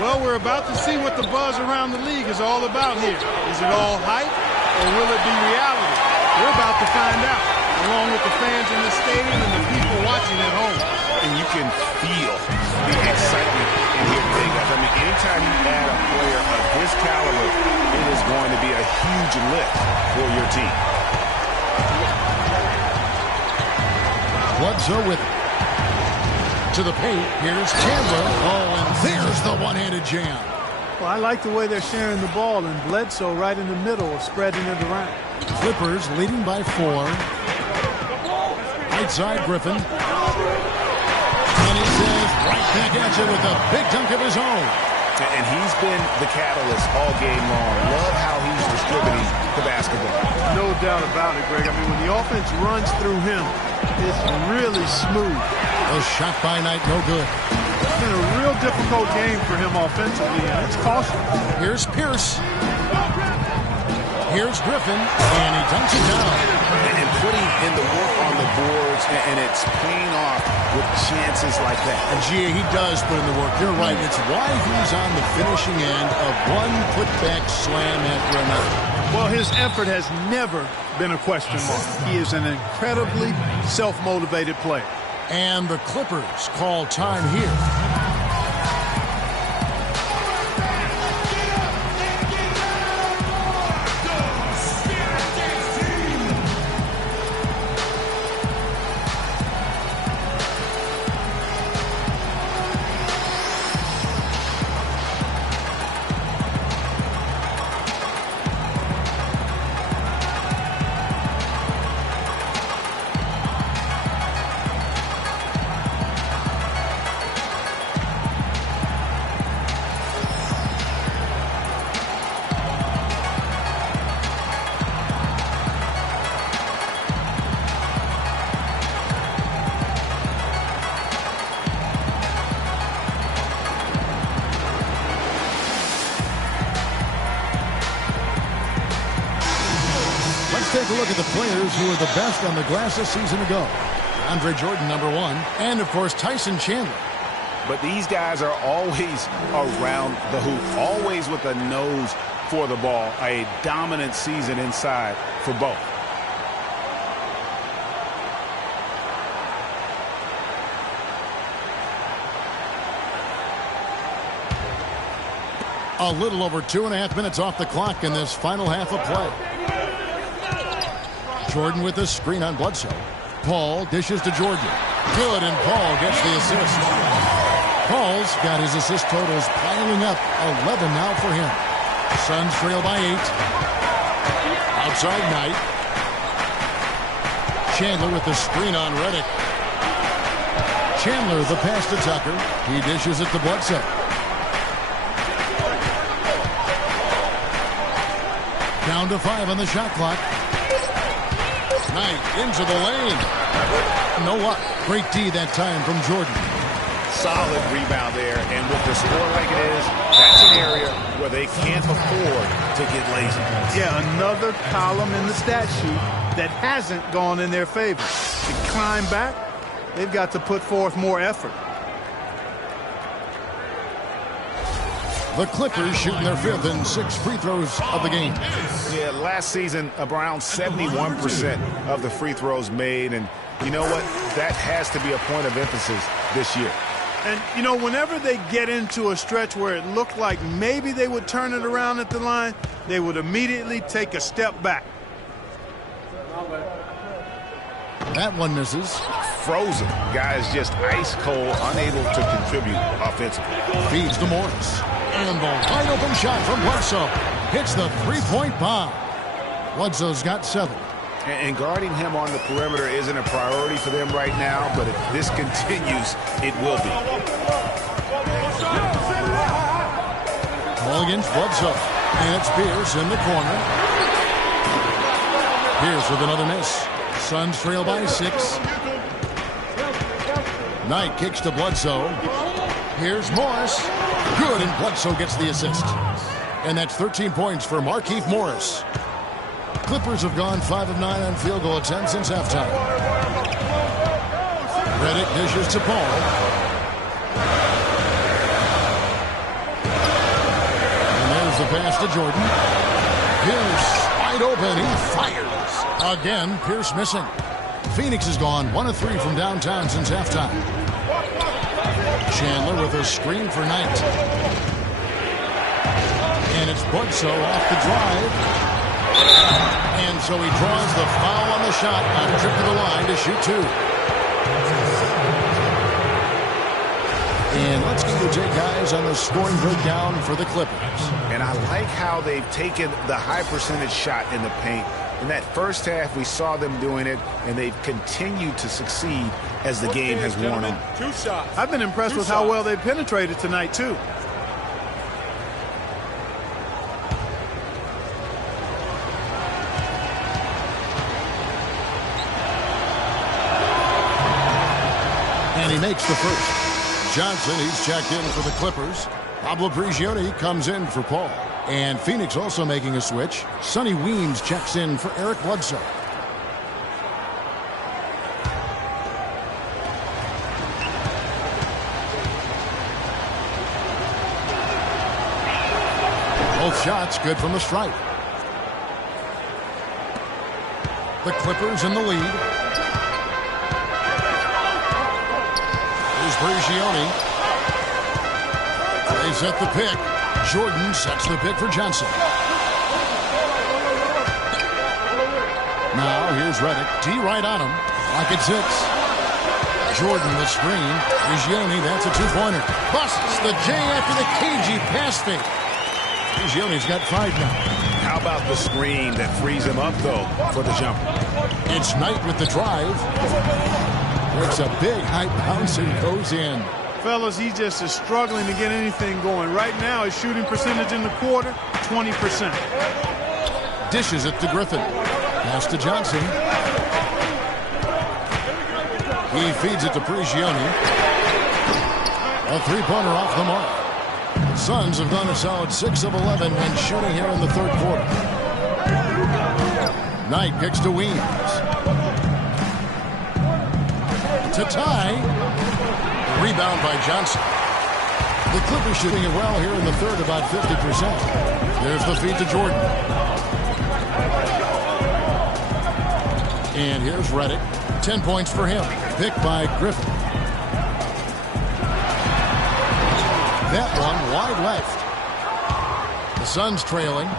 Well, we're about to see what the buzz around the league is all about here. Is it all hype or will it be reality? We're about to find out, along with the fans in the stadium and the people watching at home. And you can feel the excitement in here today, guys. I mean, anytime you add a player of his caliber, it is going to be a huge lift for your team. Bledsoe with it. To the paint. Here's Chandler. Oh, and there's the one-handed jam. Well, I like the way they're sharing the ball, and Bledsoe right in the middle of spreading it around. Clippers leading by 4. Right side, Griffin. And he says right back at you with a big dunk of his own. And he's been the catalyst all game long. Love how he's distributing the basketball. No doubt about it, Greg. I mean, when the offense runs through him, it's really smooth. A shot by Knight, no good. It's been a real difficult game for him offensively, and it's costly. Here's Pierce. Here's Griffin, and he dunks it down. And putting in the work on the boards, and it's paying off with chances like that. And Gia, he does put in the work. You're right. It's why he's on the finishing end of one putback slam after another. Well, his effort has never been a question mark. He is an incredibly self-motivated player. And the Clippers call time here. Take a look at the players who are the best on the glass this season ago. Andre Jordan, number 1, and, of course, Tyson Chandler. But these guys are always around the hoop, always with a nose for the ball. A dominant season inside for both. A little over 2.5 minutes off the clock in this final half of play. Jordan with the screen on Bledsoe. Paul dishes to Jordan. Good, and Paul gets the assist. Paul's got his assist totals piling up. 11 now for him. Suns trail by 8. Outside Knight. Chandler with the screen on Redick. Chandler the pass to Tucker. He dishes it to Bledsoe. Down to 5 on the shot clock. Knight into the lane. No luck. Great D that time from Jordan. Solid rebound there, and with the score like it is, that's an area where they can't afford to get lazy. Yeah, another column in the stat sheet that hasn't gone in their favor. To climb back, they've got to put forth more effort. The Clippers shooting their 5th and 6th free throws of the game. Yeah, last season, around 71% of the free throws made. And you know what? That has to be a point of emphasis this year. And, you know, whenever they get into a stretch where it looked like maybe they would turn it around at the line, they would immediately take a step back. That one misses. Frozen. Guys just ice cold, unable to contribute offensively. Feeds to Morris. And the wide open shot from Bledsoe hits the three-point bomb. Bledsoe's got 7. And guarding him on the perimeter isn't a priority for them right now, but if this continues, it will be. Ball against Bledsoe. And it's Pierce in the corner. Pierce with another miss. Suns trail by 6. Knight kicks to Bledsoe. Here's Morris. Good, and Bledsoe gets the assist. And that's 13 points for Markieff Morris. Clippers have gone 5 of 9 on field goal attempts since halftime. Redick dishes to Paul. And there's the pass to Jordan. Pierce wide open. He fires. Again, Pierce missing. Phoenix has gone 1 of 3 from downtown since halftime. Chandler with a screen for Knight. And it's Bledsoe off the drive. And so he draws the foul on the shot on a trip to the line to shoot 2. And let's get your take, guys, on the scoring breakdown for the Clippers. And I like how they've taken the high percentage shot in the paint. In that first half, we saw them doing it, and they've continued to succeed as the game has worn on. 2 shots. I've been impressed with how well they penetrated tonight, too. And he makes the first. Johnson, he's checked in for the Clippers. Pablo Prigioni comes in for Paul. And Phoenix also making a switch. Sonny Weems checks in for Eric Bledsoe. Both shots good from the stripe. The Clippers in the lead. Here's Prigioni. They set the pick. Jordan sets the pick for Johnson. Now here's Redick. D right on him. Clock at 6. Jordan the screen. Prigioni, that's a 2-pointer. Busts the J after the cagey pass fake. Prigioni's got 5 now. How about the screen that frees him up, though, for the jumper? It's Knight with the drive. Breaks a big high bounce and goes in. Fellas, he just is struggling to get anything going. Right now, his shooting percentage in the quarter, 20%. Dishes it to Griffin. Pass to Johnson. He feeds it to Prigioni. A 3-pointer off the mark. The Suns have gone a solid 6 of 11 when shooting here in the 3rd quarter. Knight kicks to Weems. a tie. Rebound by Johnson. The Clippers shooting it well here in the third, about 50%. There's the feed to Jordan. And here's Redick. 10 points for him. Picked by Griffin. That one wide left. The Suns trailing.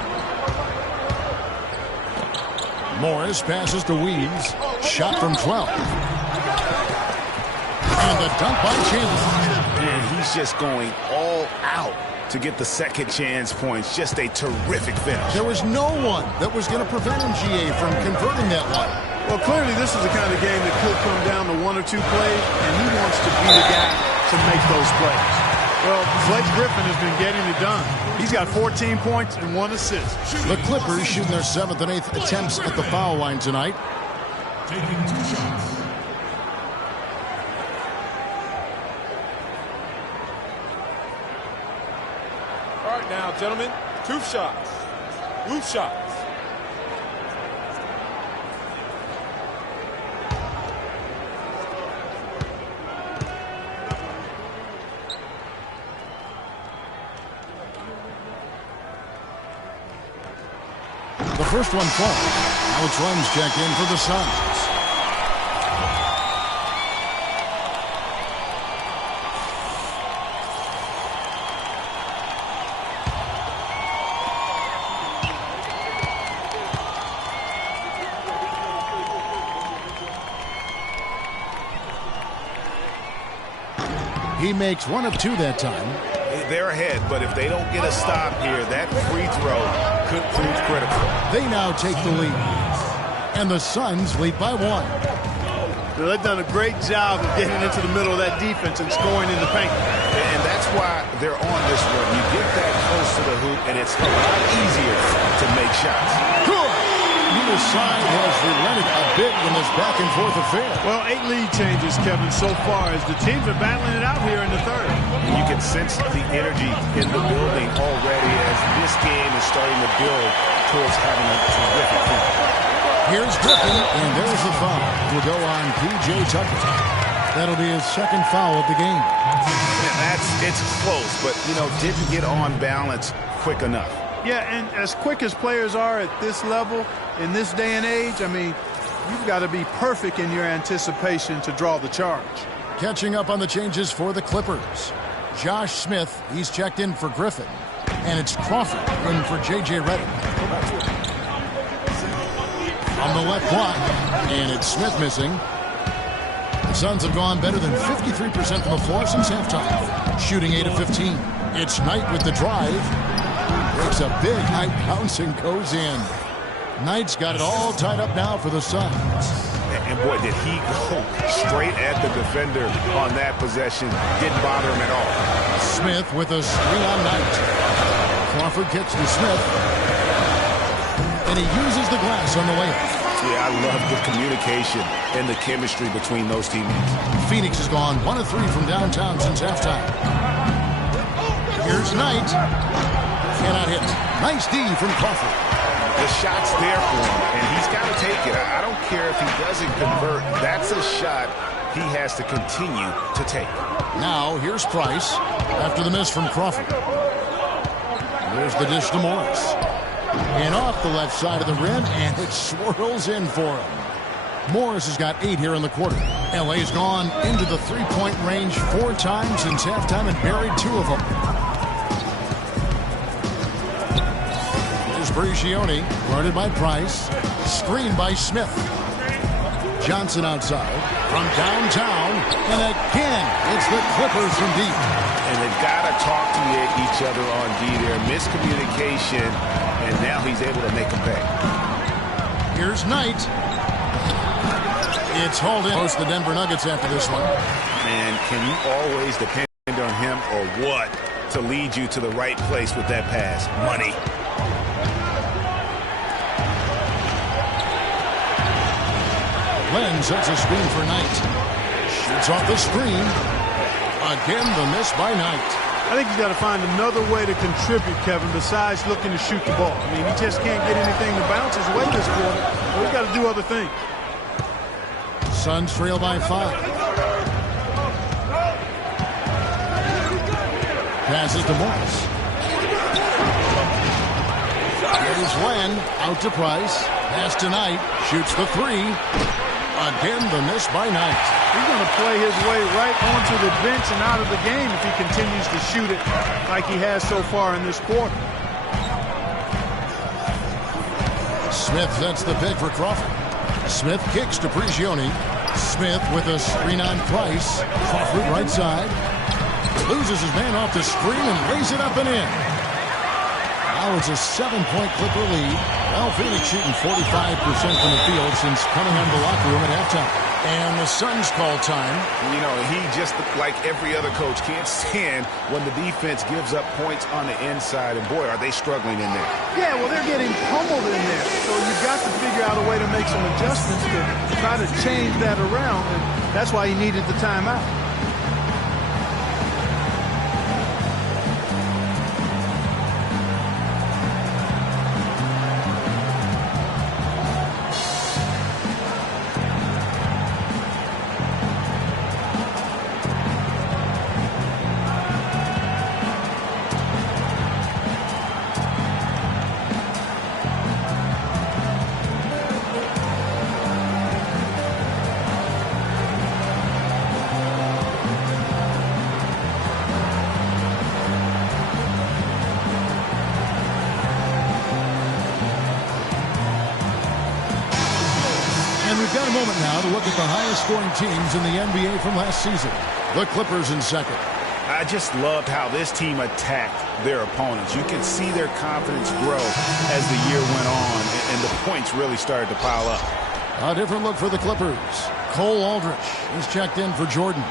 Morris passes to Weeds. Shot from 12. And the dunk by Chandler. And he's just going all out to get the second chance points. Just a terrific finish. There was no one that was going to prevent him, GA, from converting that one. Well, clearly this is the kind of game that could come down to one or two plays, and he wants to be the guy to make those plays. Well, Blake Griffin has been getting it done. He's got 14 points and 1 assist. The Clippers shooting their 7th and 8th attempts at the foul line tonight. Taking 2 shots. All right now, gentlemen, 2 shots. Loose shots. The first one falls. Alex Runs checked in for the Suns. He makes 1 of 2 that time. They're ahead, but if they don't get a stop here, that free throw could prove critical. They now take the lead. And the Suns lead by 1. They've done a great job of getting into the middle of that defense and scoring in the paint. And that's why they're on this run. You get that close to the hoop, and it's a lot easier to make shots. Neither side has relented a bit in this back-and-forth affair. Well, 8 lead changes, Kevin, so far as the teams are battling it out here in the third. And you can sense the energy in the building already as this game is starting to build towards having a terrific finish. Here's Griffin, and there's the foul. Will go on P.J. Tucker. That'll be his 2nd foul of the game. And it's close, but, didn't get on balance quick enough. Yeah, and as quick as players are at this level, in this day and age, I mean, you've got to be perfect in your anticipation to draw the charge. Catching up on the changes for the Clippers. Josh Smith, he's checked in for Griffin. And it's Crawford in for J.J. Redick. On the left block, and it's Smith missing. The Suns have gone better than 53% from the floor since halftime. Shooting 8 of 15. It's Knight with the drive. Breaks a big high bounce and goes in. Knight's got it all tied up now for the Suns. And boy, did he go straight at the defender on that possession. Didn't bother him at all. Smith with a screen on Knight. Crawford gets to Smith. And he uses the glass on the layup. Yeah, I love the communication and the chemistry between those teammates. Phoenix has gone 1 of 3 from downtown since halftime. Here's Knight. Cannot hit. Nice D from Crawford. The shot's there for him, and he's got to take it. I don't care if he doesn't convert. That's a shot he has to continue to take. Now, here's Price after the miss from Crawford. There's the dish to Morris. And off the left side of the rim, and it swirls in for him. Morris has got 8 here in the quarter. LA's gone into the three-point range 4 times since halftime and buried 2 of them. Here's Brigioni, guarded by Price. Screened by Smith. Johnson outside from downtown, and again, it's the Clippers from deep. And they've got to talk to each other on D there. Miscommunication, and now he's able to make a pay. Here's Knight. It's holding. Host the Denver Nuggets after this one. And can you always depend on him or what to lead you to the right place with that pass? Money. Len sets a screen for Knight. Shoots off the screen. Again, the miss by Knight. I think he's got to find another way to contribute, Kevin, besides looking to shoot the ball. I mean, he just can't get anything to bounce his way this quarter. He's got to do other things. Suns trail by 5. Passes to Morris. Here's Len. Out to Price. Pass to Knight. Shoots the three. Again, the miss by Knight. He's going to play his way right onto the bench and out of the game if he continues to shoot it like he has so far in this quarter. Smith sets the pick for Crawford. Smith kicks to Prigioni. Smith with a screen on Price. Crawford right side. Loses his man off the screen and lays it up and in. Now it's a 7-point Clipper lead. Well, Phoenix shooting 45% from the field since coming out of the locker room at halftime. And the Suns call time. You know, he just, like every other coach, can't stand when the defense gives up points on the inside. And boy, are they struggling in there. Yeah, well, they're getting pummeled in there. So you've got to figure out a way to make some adjustments to try to change that around. And that's why he needed the timeout. Now to look at the highest scoring teams in the NBA from last season. The Clippers in second. I just loved how this team attacked their opponents. You could see their confidence grow as the year went on, and the points really started to pile up. A different look for the Clippers. Cole Aldrich is checked in for Jordan.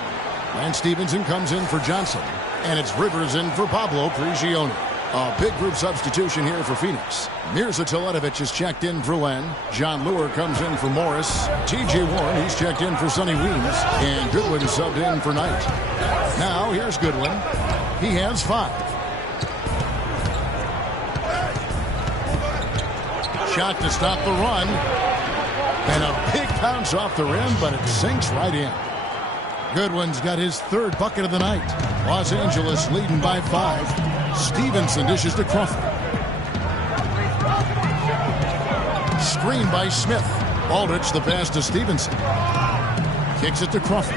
And Stevenson comes in for Johnson. And it's Rivers in for Pablo Prigioni. A big group substitution here for Phoenix. Mirza Teletovic is checked in for Len. John Lure comes in for Morris. T.J. Warren, he's checked in for Sonny Weems. And Goodwin subbed in for Knight. Now, here's Goodwin. He has 5. Shot to stop the run. And a big bounce off the rim, but it sinks right in. Goodwin's got his 3rd bucket of the night. Los Angeles leading by 5. Stevenson dishes to Crawford. Screen by Smith. Aldrich the pass to Stevenson. Kicks it to Crawford.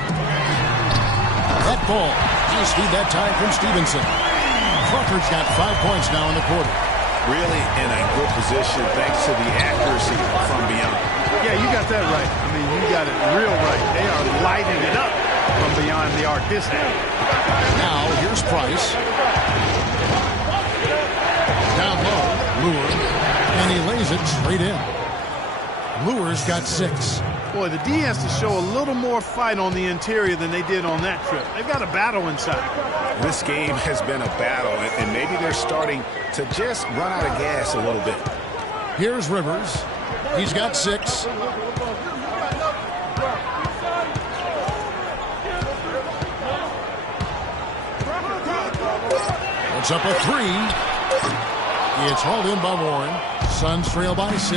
That ball. Nice feed that time from Stevenson. Crawford's got 5 points now in the quarter. Really in a good position thanks to the accuracy from beyond. Yeah, you got that right. I mean, you got it real right. They are lighting it up from beyond the arc this time. Now, here's Price. Down low, Lure, and he lays it straight in. Lure's got 6. Boy, the D has to show a little more fight on the interior than they did on that trip. They've got a battle inside. This game has been a battle, and maybe they're starting to just run out of gas a little bit. Here's Rivers. He's got 6. It's up a 3. It's hauled in by Warren. Suns trail by 6.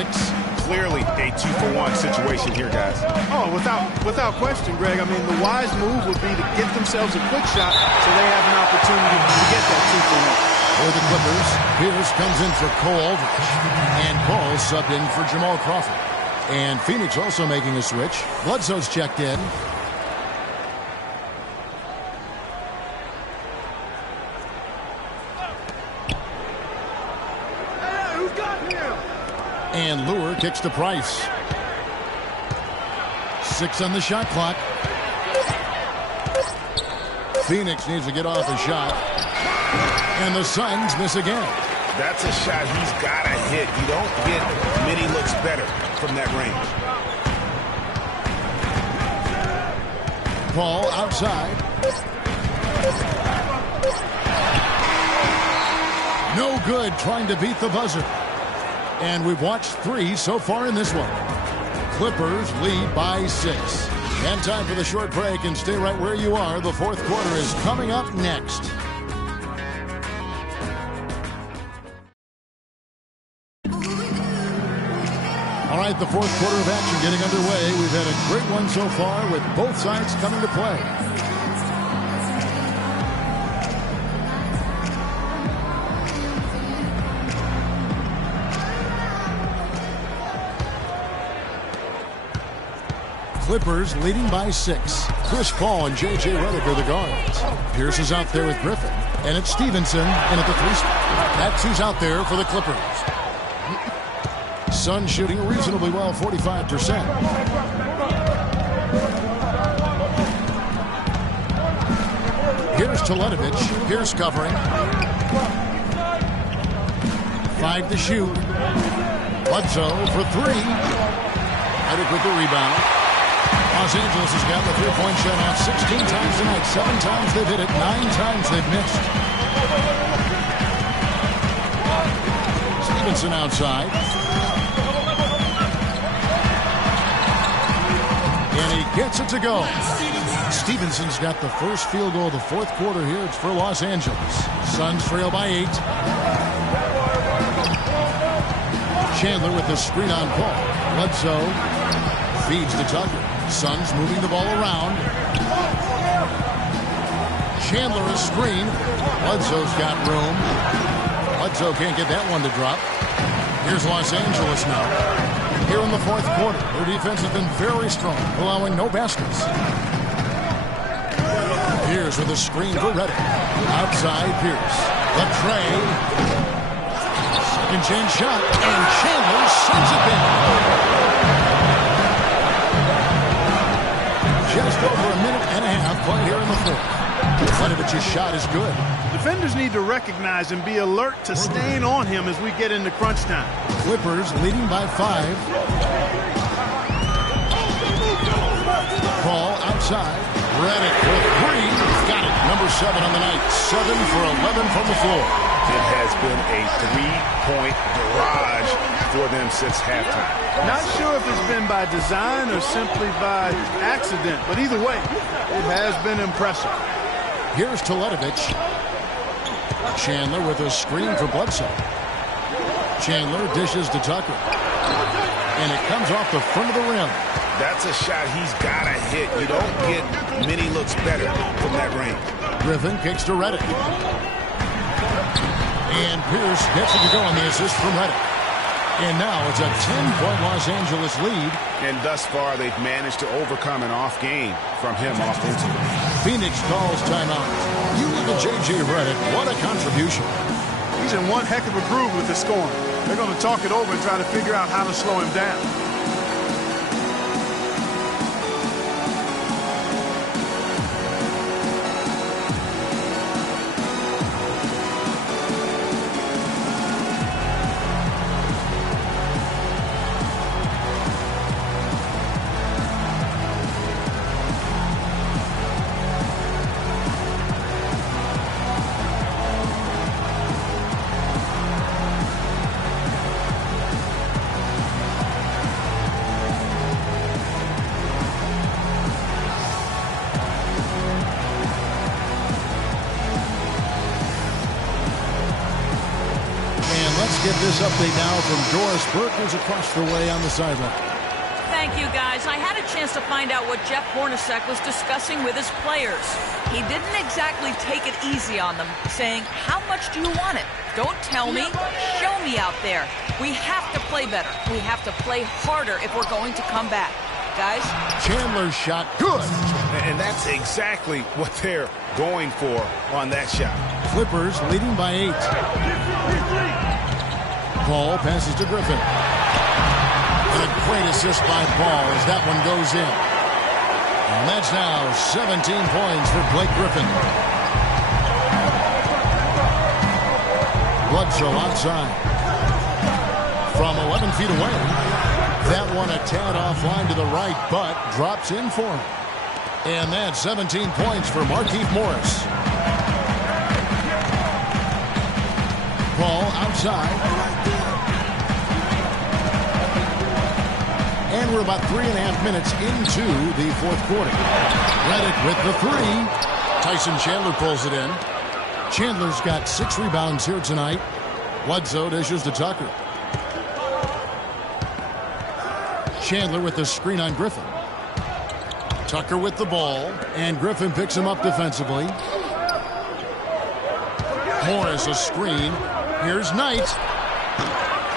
Clearly a 2-for-1 situation here, guys. Oh, without question, Greg. I mean, the wise move would be to get themselves a quick shot so they have an opportunity to get that 2-for-1. For the Clippers, Pierce comes in for Cole Aldrich. And Paul subbed in for Jamal Crawford. And Phoenix also making a switch. Bledsoe's checked in. And Lure kicks to Price. 6 on the shot clock. Phoenix needs to get off a shot. And the Suns miss again. That's a shot he's got to hit. You don't get many looks better from that range. Paul outside. No good trying to beat the buzzer. And we've watched 3 so far in this one. Clippers lead by 6. And time for the short break, and stay right where you are. The 4th quarter is coming up next. All right, the 4th quarter of action getting underway. We've had a great one so far with both sides coming to play. Clippers leading by 6. Chris Paul and J.J. Redick are the guards. Pierce is out there with Griffin. And it's Stevenson in at the 3 spot. That's who's out there for the Clippers. Suns shooting reasonably well, 45%. Here's Teletovic. Pierce covering. 5 to shoot. Bledsoe for 3. Redick with the rebound. Los Angeles has gotten the three-point shot off 16 times tonight. 7 times they've hit it. 9 times they've missed. Stevenson outside. And he gets it to go. Stevenson's got the first field goal of the fourth quarter here. It's for Los Angeles. Suns trail by 8. Chandler with the screen on Paul. Bledsoe feeds to Tucker. Suns moving the ball around. Chandler a screen. Bledsoe's got room. Bledsoe can't get that one to drop. Here's Los Angeles now. Here in the fourth quarter, their defense has been very strong, allowing no baskets. Pierce with a screen for Redick. Outside Pierce. The tray. Second chance shot. And Chandler sends it down. Just over a minute and a half play here in the fourth. Teletovich's shot is good. Defenders need to recognize and be alert to staying on him as we get into crunch time. Clippers leading by 5. Paul outside. Redick for 3. Got it. Number 7 on the night. 7 for 11 from the floor. It has been a three-point barrage for them since halftime. Not sure if it's been by design or simply by accident, but either way, it has been impressive. Here's Teletovic. Chandler with a screen for Bledsoe. Chandler dishes to Tucker. And it comes off the front of the rim. That's a shot he's got to hit. You don't get many looks better from that range. Griffin kicks to Redick. And Pierce gets it to go on the assist from Redick. And now it's a 10-point Los Angeles lead. And thus far, they've managed to overcome an off game from him offensively. Phoenix calls timeout. You look at J.J. Redick. What a contribution. He's in one heck of a groove with the scoring. They're going to talk it over and try to figure out how to slow him down. Get this update now from Doris Burke, who's across the way on the sideline. Thank you, guys. I had a chance to find out what Jeff Hornacek was discussing with his players. He didn't exactly take it easy on them, saying, how much do you want it? Don't tell me. Show me out there. We have to play better. We have to play harder if we're going to come back. Guys? Chandler's shot, good. And that's exactly what they're going for on that shot. Clippers leading by 8. Paul passes to Griffin. And a great assist by Paul as that one goes in. And that's now 17 points for Blake Griffin. Bledsoe outside. From 11 feet away. That one a tad offline to the right, but drops in for him. And that's 17 points for Markieff Morris. Paul outside. And we're about 3.5 minutes into the fourth quarter. Redick with the 3. Tyson Chandler pulls it in. Chandler's got 6 rebounds here tonight. Bledsoe dishes to Tucker. Chandler with the screen on Griffin. Tucker with the ball. And Griffin picks him up defensively. Morris a screen. Here's Knight.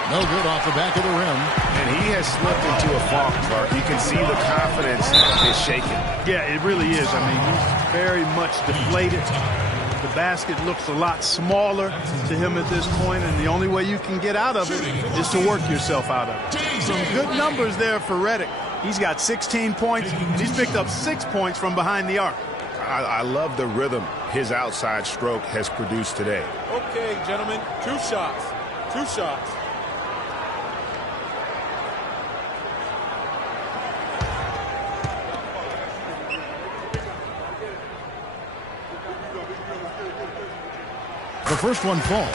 No good off the back of the rim. And he has slipped into a funk, Clark. You can see the confidence is shaking. Yeah, it really is. I mean, he's very much deflated. The basket looks a lot smaller to him at this point, and the only way you can get out of it is to work yourself out of it. Some good numbers there for Redick. He's got 16 points, and he's picked up 6 points from behind the arc. I love the rhythm his outside stroke has produced today. Okay, gentlemen, 2 shots. 2 shots. The first one falls.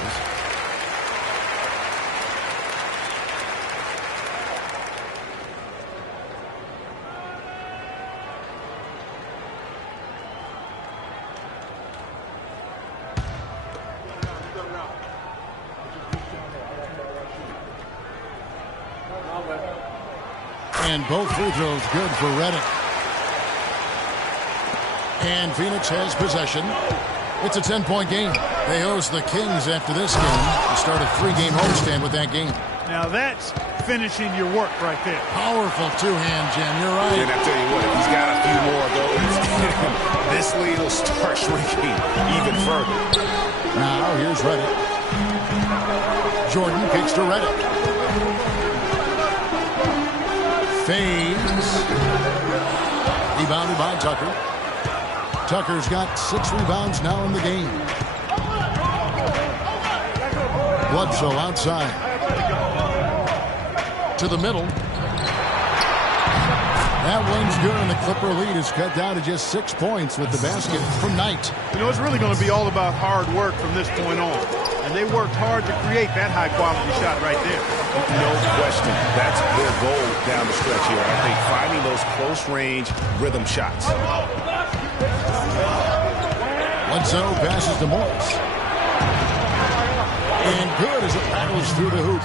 And both free throws good for Redick. And Phoenix has possession. It's a 10-point game. They host the Kings after this game. They start a 3-game homestand with that game. Now that's finishing your work right there. Powerful two-hand jam. You're right. And I tell you what, if he's got a few more of those, this lead will start shrinking even further. Now here's Redick. Jordan kicks to Redick. Fades. Rebounded by Tucker. Tucker's got 6 rebounds now in the game. Bledsoe outside. To the middle. That one's good, and the Clipper lead is cut down to just 6 points with the basket from Knight. You know, it's really going to be all about hard work from this point on. And they worked hard to create that high-quality shot right there. No question. That's their goal down the stretch here. I think finding those close-range rhythm shots. Bledsoe passes to Morris. And good as it rattles through the hoop.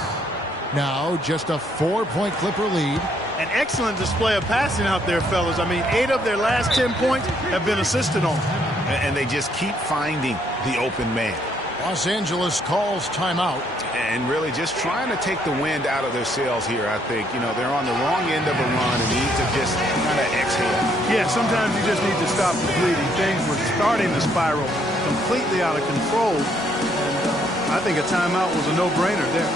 Now just a 4-point Clipper lead. An excellent display of passing out there, fellas. I mean, 8 of their last 10 points have been assisted on. And they just keep finding the open man. Los Angeles calls timeout. And really just trying to take the wind out of their sails here, I think. You know, they're on the wrong end of a run and need to just kind of exhale. Yeah, sometimes you just need to stop the bleeding. Things were starting to spiral completely out of control. And I think a timeout was a no-brainer there.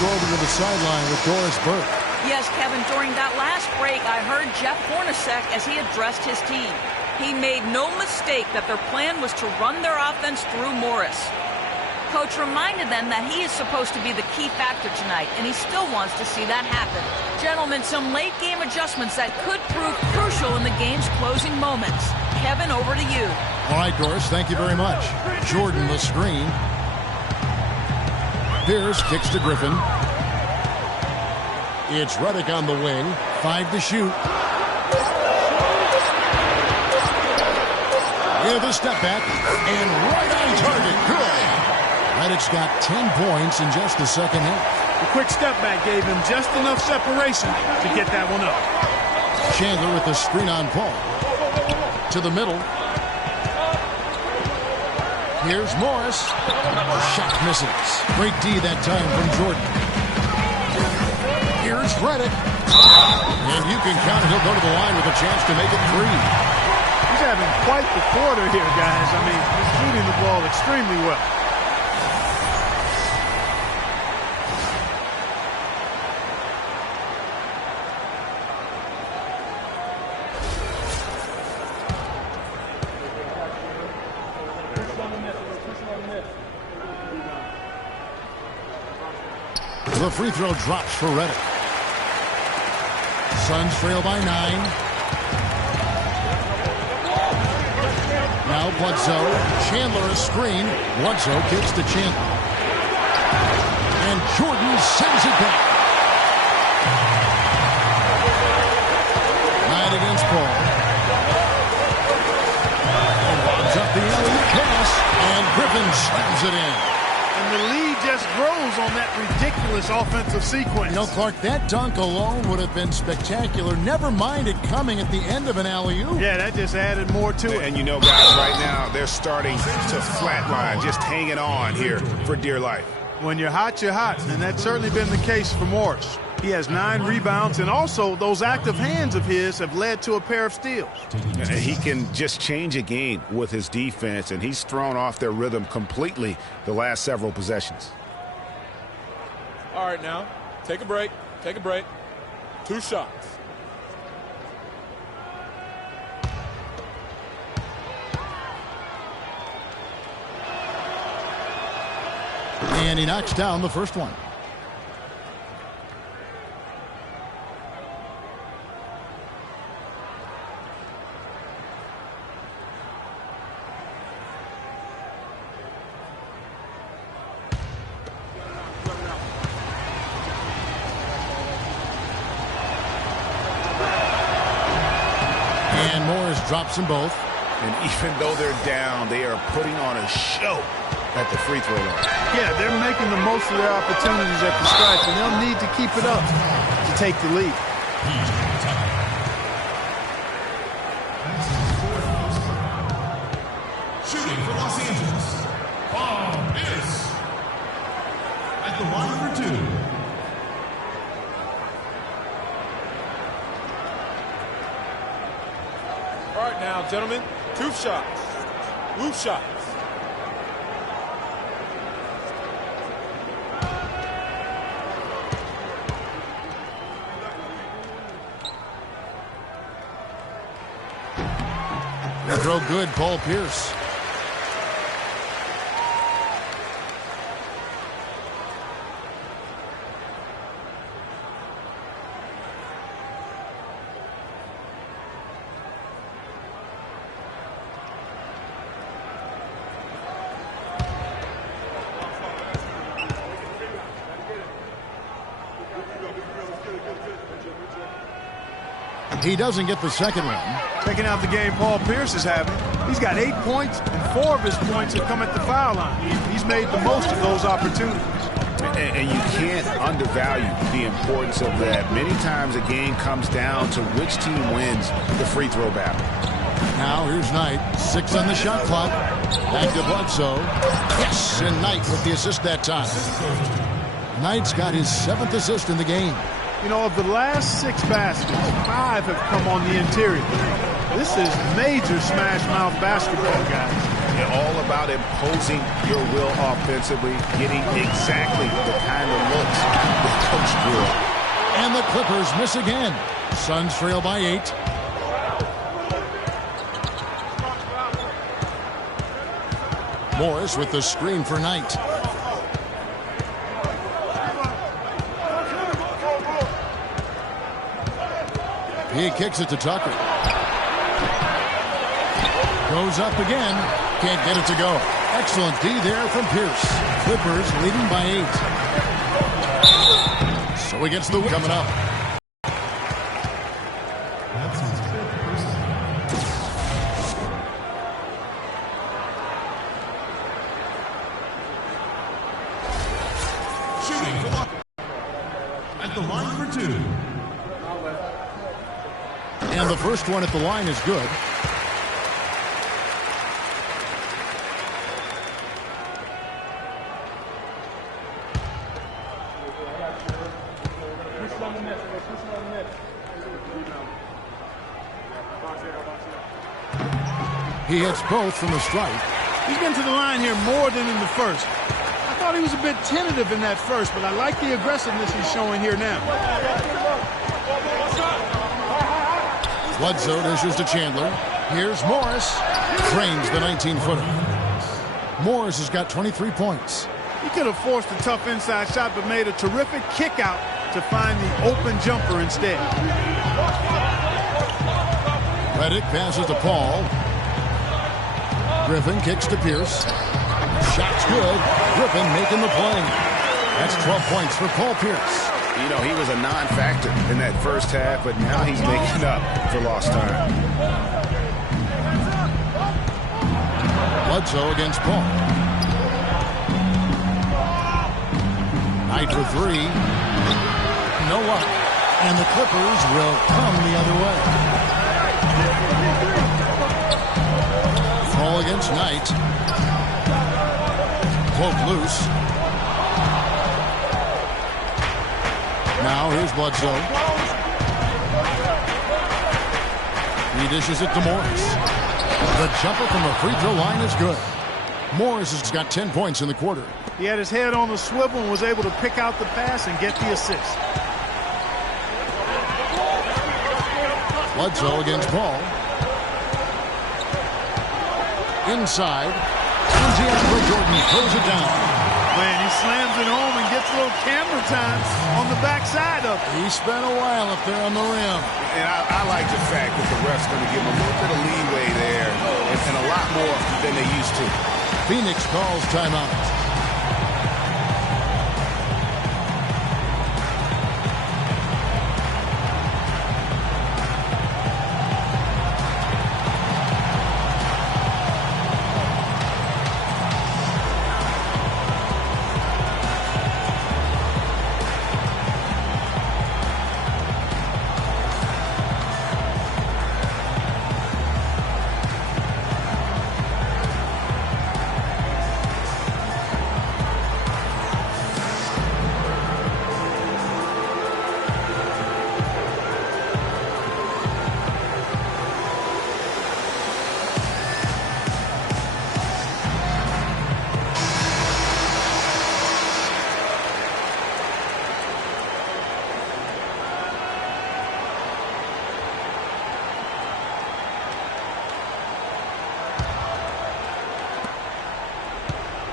Go over to the sideline with Doris Burke. Yes, Kevin, during that last break, I heard Jeff Hornacek as he addressed his team. He made no mistake that their plan was to run their offense through Morris. Coach reminded them that he is supposed to be the key factor tonight, and he still wants to see that happen. Gentlemen, some late-game adjustments that could prove crucial in the game's closing moments. Kevin, over to you. All right, Doris, thank you very much. Jordan, the screen. Pierce kicks to Griffin. It's Redick on the wing. 5 to shoot. With a step back. And right on target. Good. Redick's got 10 points in just the second half. The quick step back gave him just enough separation to get that one up. Chandler with the screen on Paul. To the middle. Here's Morris. Shot misses. Great D that time from Jordan. Here's Redick. And you can count it. He'll go to the line with a chance to make it 3. He's having quite the quarter here, guys. I mean, he's shooting the ball extremely well. The free throw drops for Redick. Suns trail by 9. Now Bledsoe. Chandler a screen. Bledsoe kicks to Chandler. And Jordan sends it back. Right against Paul. And lobs up the alley pass. And Griffin slams it in. And the lead just grows on that ridiculous offensive sequence. You know, Clark, that dunk alone would have been spectacular. Never mind it coming at the end of an alley-oop. Yeah, that just added more to it. And you know, guys, right now, they're starting to flatline, just hanging on here for dear life. When you're hot, and that's certainly been the case for Morris. He has 9 rebounds, and also those active hands of his have led to a pair of steals. And he can just change a game with his defense, and he's thrown off their rhythm completely the last several possessions. All right, now, take a break. 2 shots. And he knocks down the first one. And Morris drops them both. And even though they're down, they are putting on a show at the free throw line. Yeah, they're making the most of their opportunities at the stripe, and they'll need to keep it up to take the lead. Shooting for Los Angeles, Bob is at the line for 2. All right, now, gentlemen, 2 shots. Loose shots. Throw good, Paul Pierce. He doesn't get the second one. Checking out the game Paul Pierce is having. He's got 8 points, and 4 of his points have come at the foul line. He's made the most of those opportunities. And you can't undervalue the importance of that. Many times a game comes down to which team wins the free throw battle. Now here's Knight. 6 on the shot clock. Back to Bledsoe. Yes, and Knight with the assist that time. Knight's got his 7th assist in the game. You know, of the last 6 baskets, 5 have come on the interior. This is major smash mouth basketball, guys. And all about imposing your will offensively, getting exactly the kind of looks that Coach drew. And the Clippers miss again. Suns trail by 8. Morris with the screen for Knight. He kicks it to Tucker. Goes up again. Can't get it to go. Excellent D there from Pierce. Clippers leading by 8. So he gets the win coming up. Shooting at the line for 2. And the first one at the line is good. He hits both from the stripe. He's been to the line here more than in the first. I thought he was a bit tentative in that first, but I like the aggressiveness he's showing here now. Bledsoe dishes to Chandler. Here's Morris. Drains the 19-footer. Morris has got 23 points. He could have forced a tough inside shot, but made a terrific kick out to find the open jumper instead. Redick passes to Paul. Griffin kicks to Pierce. Shot's good. Griffin making the play. That's 12 points for Paul Pierce. You know, he was a non-factor in that first half, but now he's making up for lost time. Bledsoe against Paul. Knight for three. No luck. And the Clippers will come the other way. Paul against Knight. Poke loose. Now here's Bledsoe. He dishes it to Morris. The jumper from the free throw line is good. Morris has got 10 points in the quarter. He had his head on the swivel and was able to pick out the pass and get the assist. Bledsoe against Paul. Inside. And DeAndre Jordan throws it down. Man, he slams it home and gets a little camera time on the backside of it. He spent a while up there on the rim. And I like the fact that the ref's going to give him a little bit of leeway there and a lot more than they used to. Phoenix calls timeout.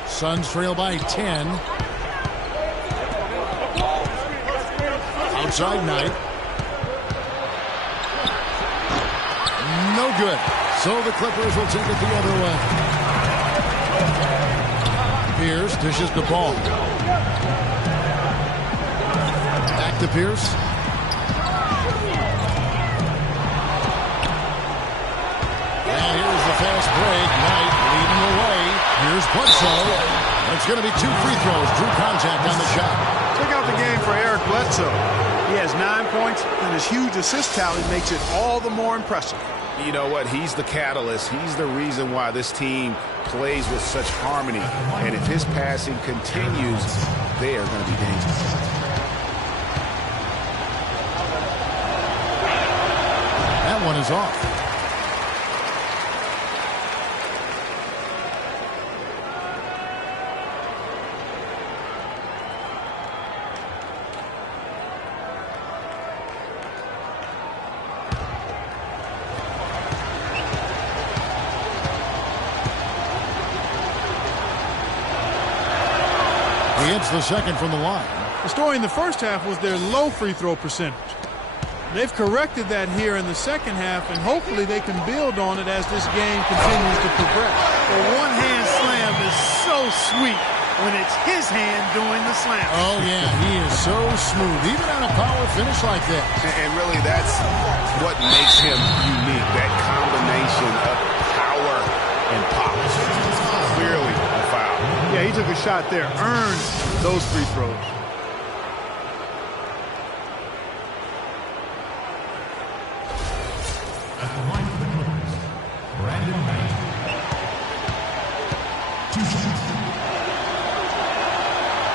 Suns trail by 10. Outside Knight. No good. So the Clippers will take it the other way. Pierce dishes the ball. Back to Pierce. And here's the fast break. Knight leading the way. Here's Bledsoe. It's going to be 2 free throws. Drew contact on the shot. Took out the game for Eric Bledsoe. He has 9 points, and his huge assist tally makes it all the more impressive. You know what? He's the catalyst. He's the reason why this team plays with such harmony. And if his passing continues, they are going to be dangerous. That one is off. He hits the second from the line. The story in the first half was their low free throw percentage. They've corrected that here in the second half, and hopefully they can build on it as this game continues to progress. The one-hand slam is so sweet when it's his hand doing the slam. Oh, yeah, he is so smooth, even on a power finish like that. And really, that's what makes him unique, that combination of power and pop. Clearly a foul. Yeah, he took a shot there, earned those free throws. At the line for the Clippers, Brandon Knight. 2 shots.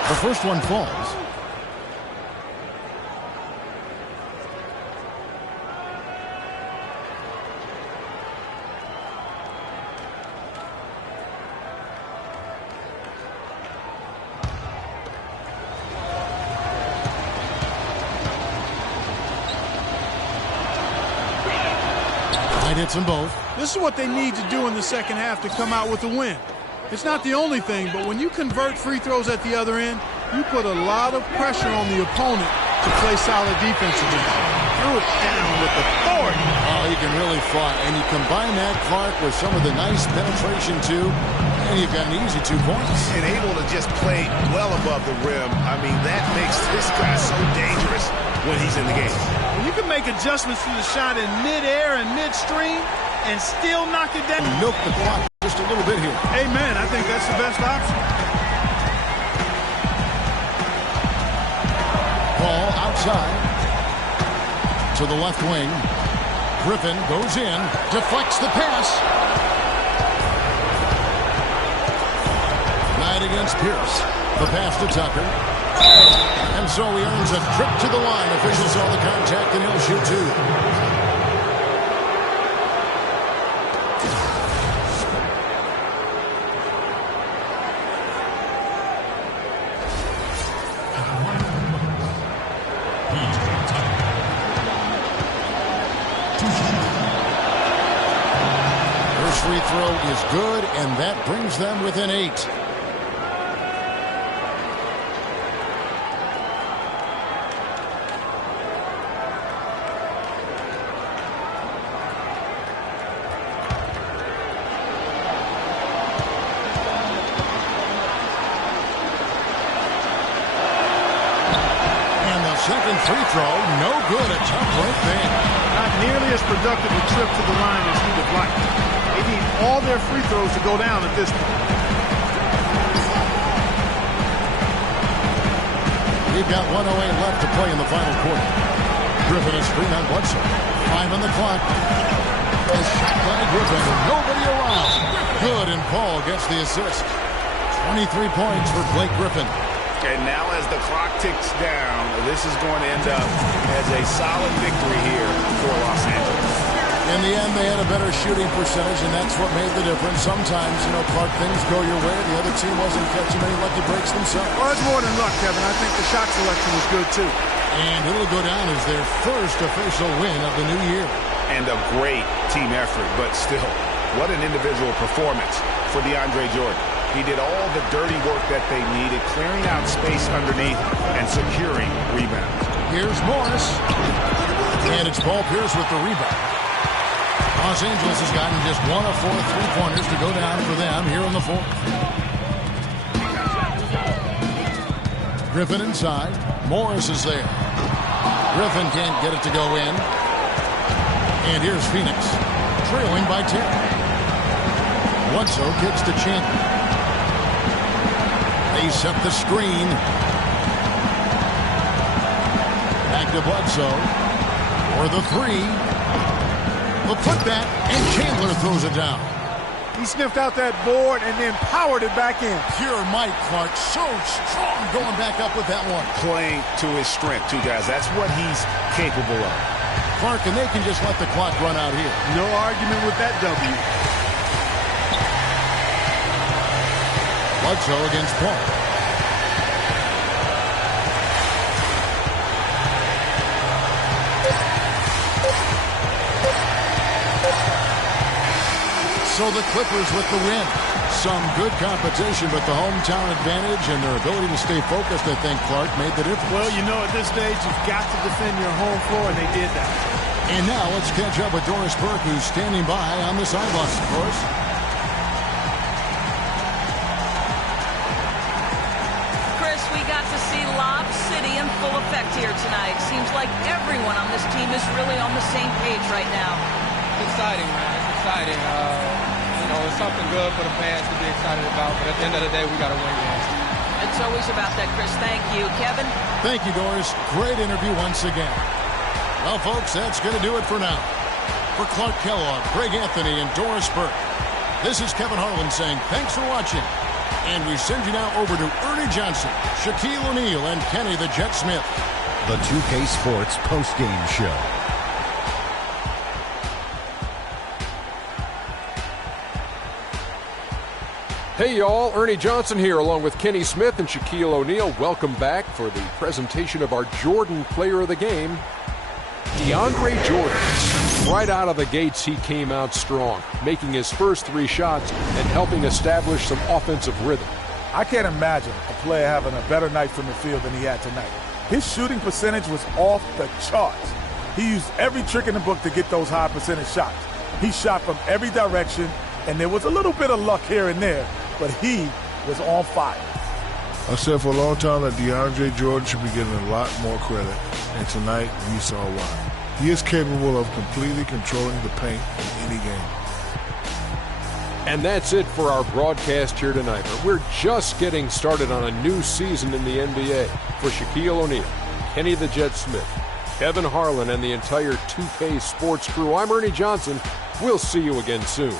The first one falls. Hits them both. This is what they need to do in the second half to come out with a win. It's not the only thing, but when you convert free throws at the other end, you put a lot of pressure on the opponent to play solid defense against. threw it down with authority. Oh, he can really fly. And you combine that, Clark, with some of the nice penetration, too, and you've got an easy 2 points. And able to just play well above the rim. I mean, that makes this guy so dangerous when he's in the game. When you can make adjustments to the shot in midair and midstream and still knock it down. Milk the clock just a little bit here. Amen. I think that's the best option. Ball outside to the left wing. Griffin goes in, deflects the pass. Knight against Pierce. The pass to Tucker. And so he earns a trip to the line. Officials saw the contact and he'll shoot 2. Free throw is good, and that brings them within 8. And the second free throw, no good. A tough break there. Not nearly as productive a trip to the line as he'd have liked. They need all their free throws to go down at this point. We've got 1:08 left to play in the final quarter. Griffin is screen on Bledsoe. 5 on the clock. A shot by Griffin. Nobody around. Good, and Paul gets the assist. 23 points for Blake Griffin. And now as the clock ticks down, this is going to end up as a solid victory here for Los Angeles. In the end, they had a better shooting percentage, and that's what made the difference. Sometimes, Clark, things go your way. The other team wasn't catching many lucky breaks themselves. Well, it's more than luck, Kevin. I think the shot selection was good, too. And it'll go down as their first official win of the new year. And a great team effort, but still, what an individual performance for DeAndre Jordan. He did all the dirty work that they needed, clearing out space underneath and securing rebounds. Here's Morris. And it's Paul Pierce with the rebound. Los Angeles has gotten just 1 of 4 3-pointers to go down for them here in the fourth. Griffin inside. Morris is there. Griffin can't get it to go in. And here's Phoenix, trailing by 10. Bledsoe kicks to Chandler. They set the screen. Back to Bledsoe for the 3. The putback, and Chandler throws it down. He sniffed out that board and then powered it back in. Pure Mike Clark, so strong going back up with that one. Playing to his strength, too, guys. That's what he's capable of. Clark, and they can just let the clock run out here. No argument with that W. Bledsoe against Paul. So the Clippers with the win. Some good competition, but the hometown advantage and their ability to stay focused, I think, Clark, made the difference. Well, at this stage, you've got to defend your home floor, and they did that. And now let's catch up with Doris Burke, who's standing by on the sidelines. Doris? Chris, we got to see Lob City in full effect here tonight. Seems like everyone on this team is really on the same page right now. It's exciting, man. It's exciting. It's something good for the fans to be excited about, but at the end of the day, we got to win games. It's always about that, Chris. Thank you. Kevin? Thank you, Doris. Great interview once again. Well, folks, that's going to do it for now. For Clark Kellogg, Greg Anthony, and Doris Burke, this is Kevin Harlan saying thanks for watching. And we send you now over to Ernie Johnson, Shaquille O'Neal, and Kenny the Jet Smith. The 2K Sports postgame show. Hey y'all, Ernie Johnson here along with Kenny Smith and Shaquille O'Neal. Welcome back for the presentation of our Jordan Player of the Game, DeAndre Jordan. Right out of the gates, he came out strong, making his first 3 shots and helping establish some offensive rhythm. I can't imagine a player having a better night from the field than he had tonight. His shooting percentage was off the charts. He used every trick in the book to get those high percentage shots. He shot from every direction, and there was a little bit of luck here and there, but he was on fire. I said for a long time that DeAndre Jordan should be getting a lot more credit, and tonight we saw why. He is capable of completely controlling the paint in any game. And that's it for our broadcast here tonight. But we're just getting started on a new season in the NBA. For Shaquille O'Neal, Kenny the Jet Smith, Kevin Harlan, and the entire 2K Sports crew, I'm Ernie Johnson. We'll see you again soon.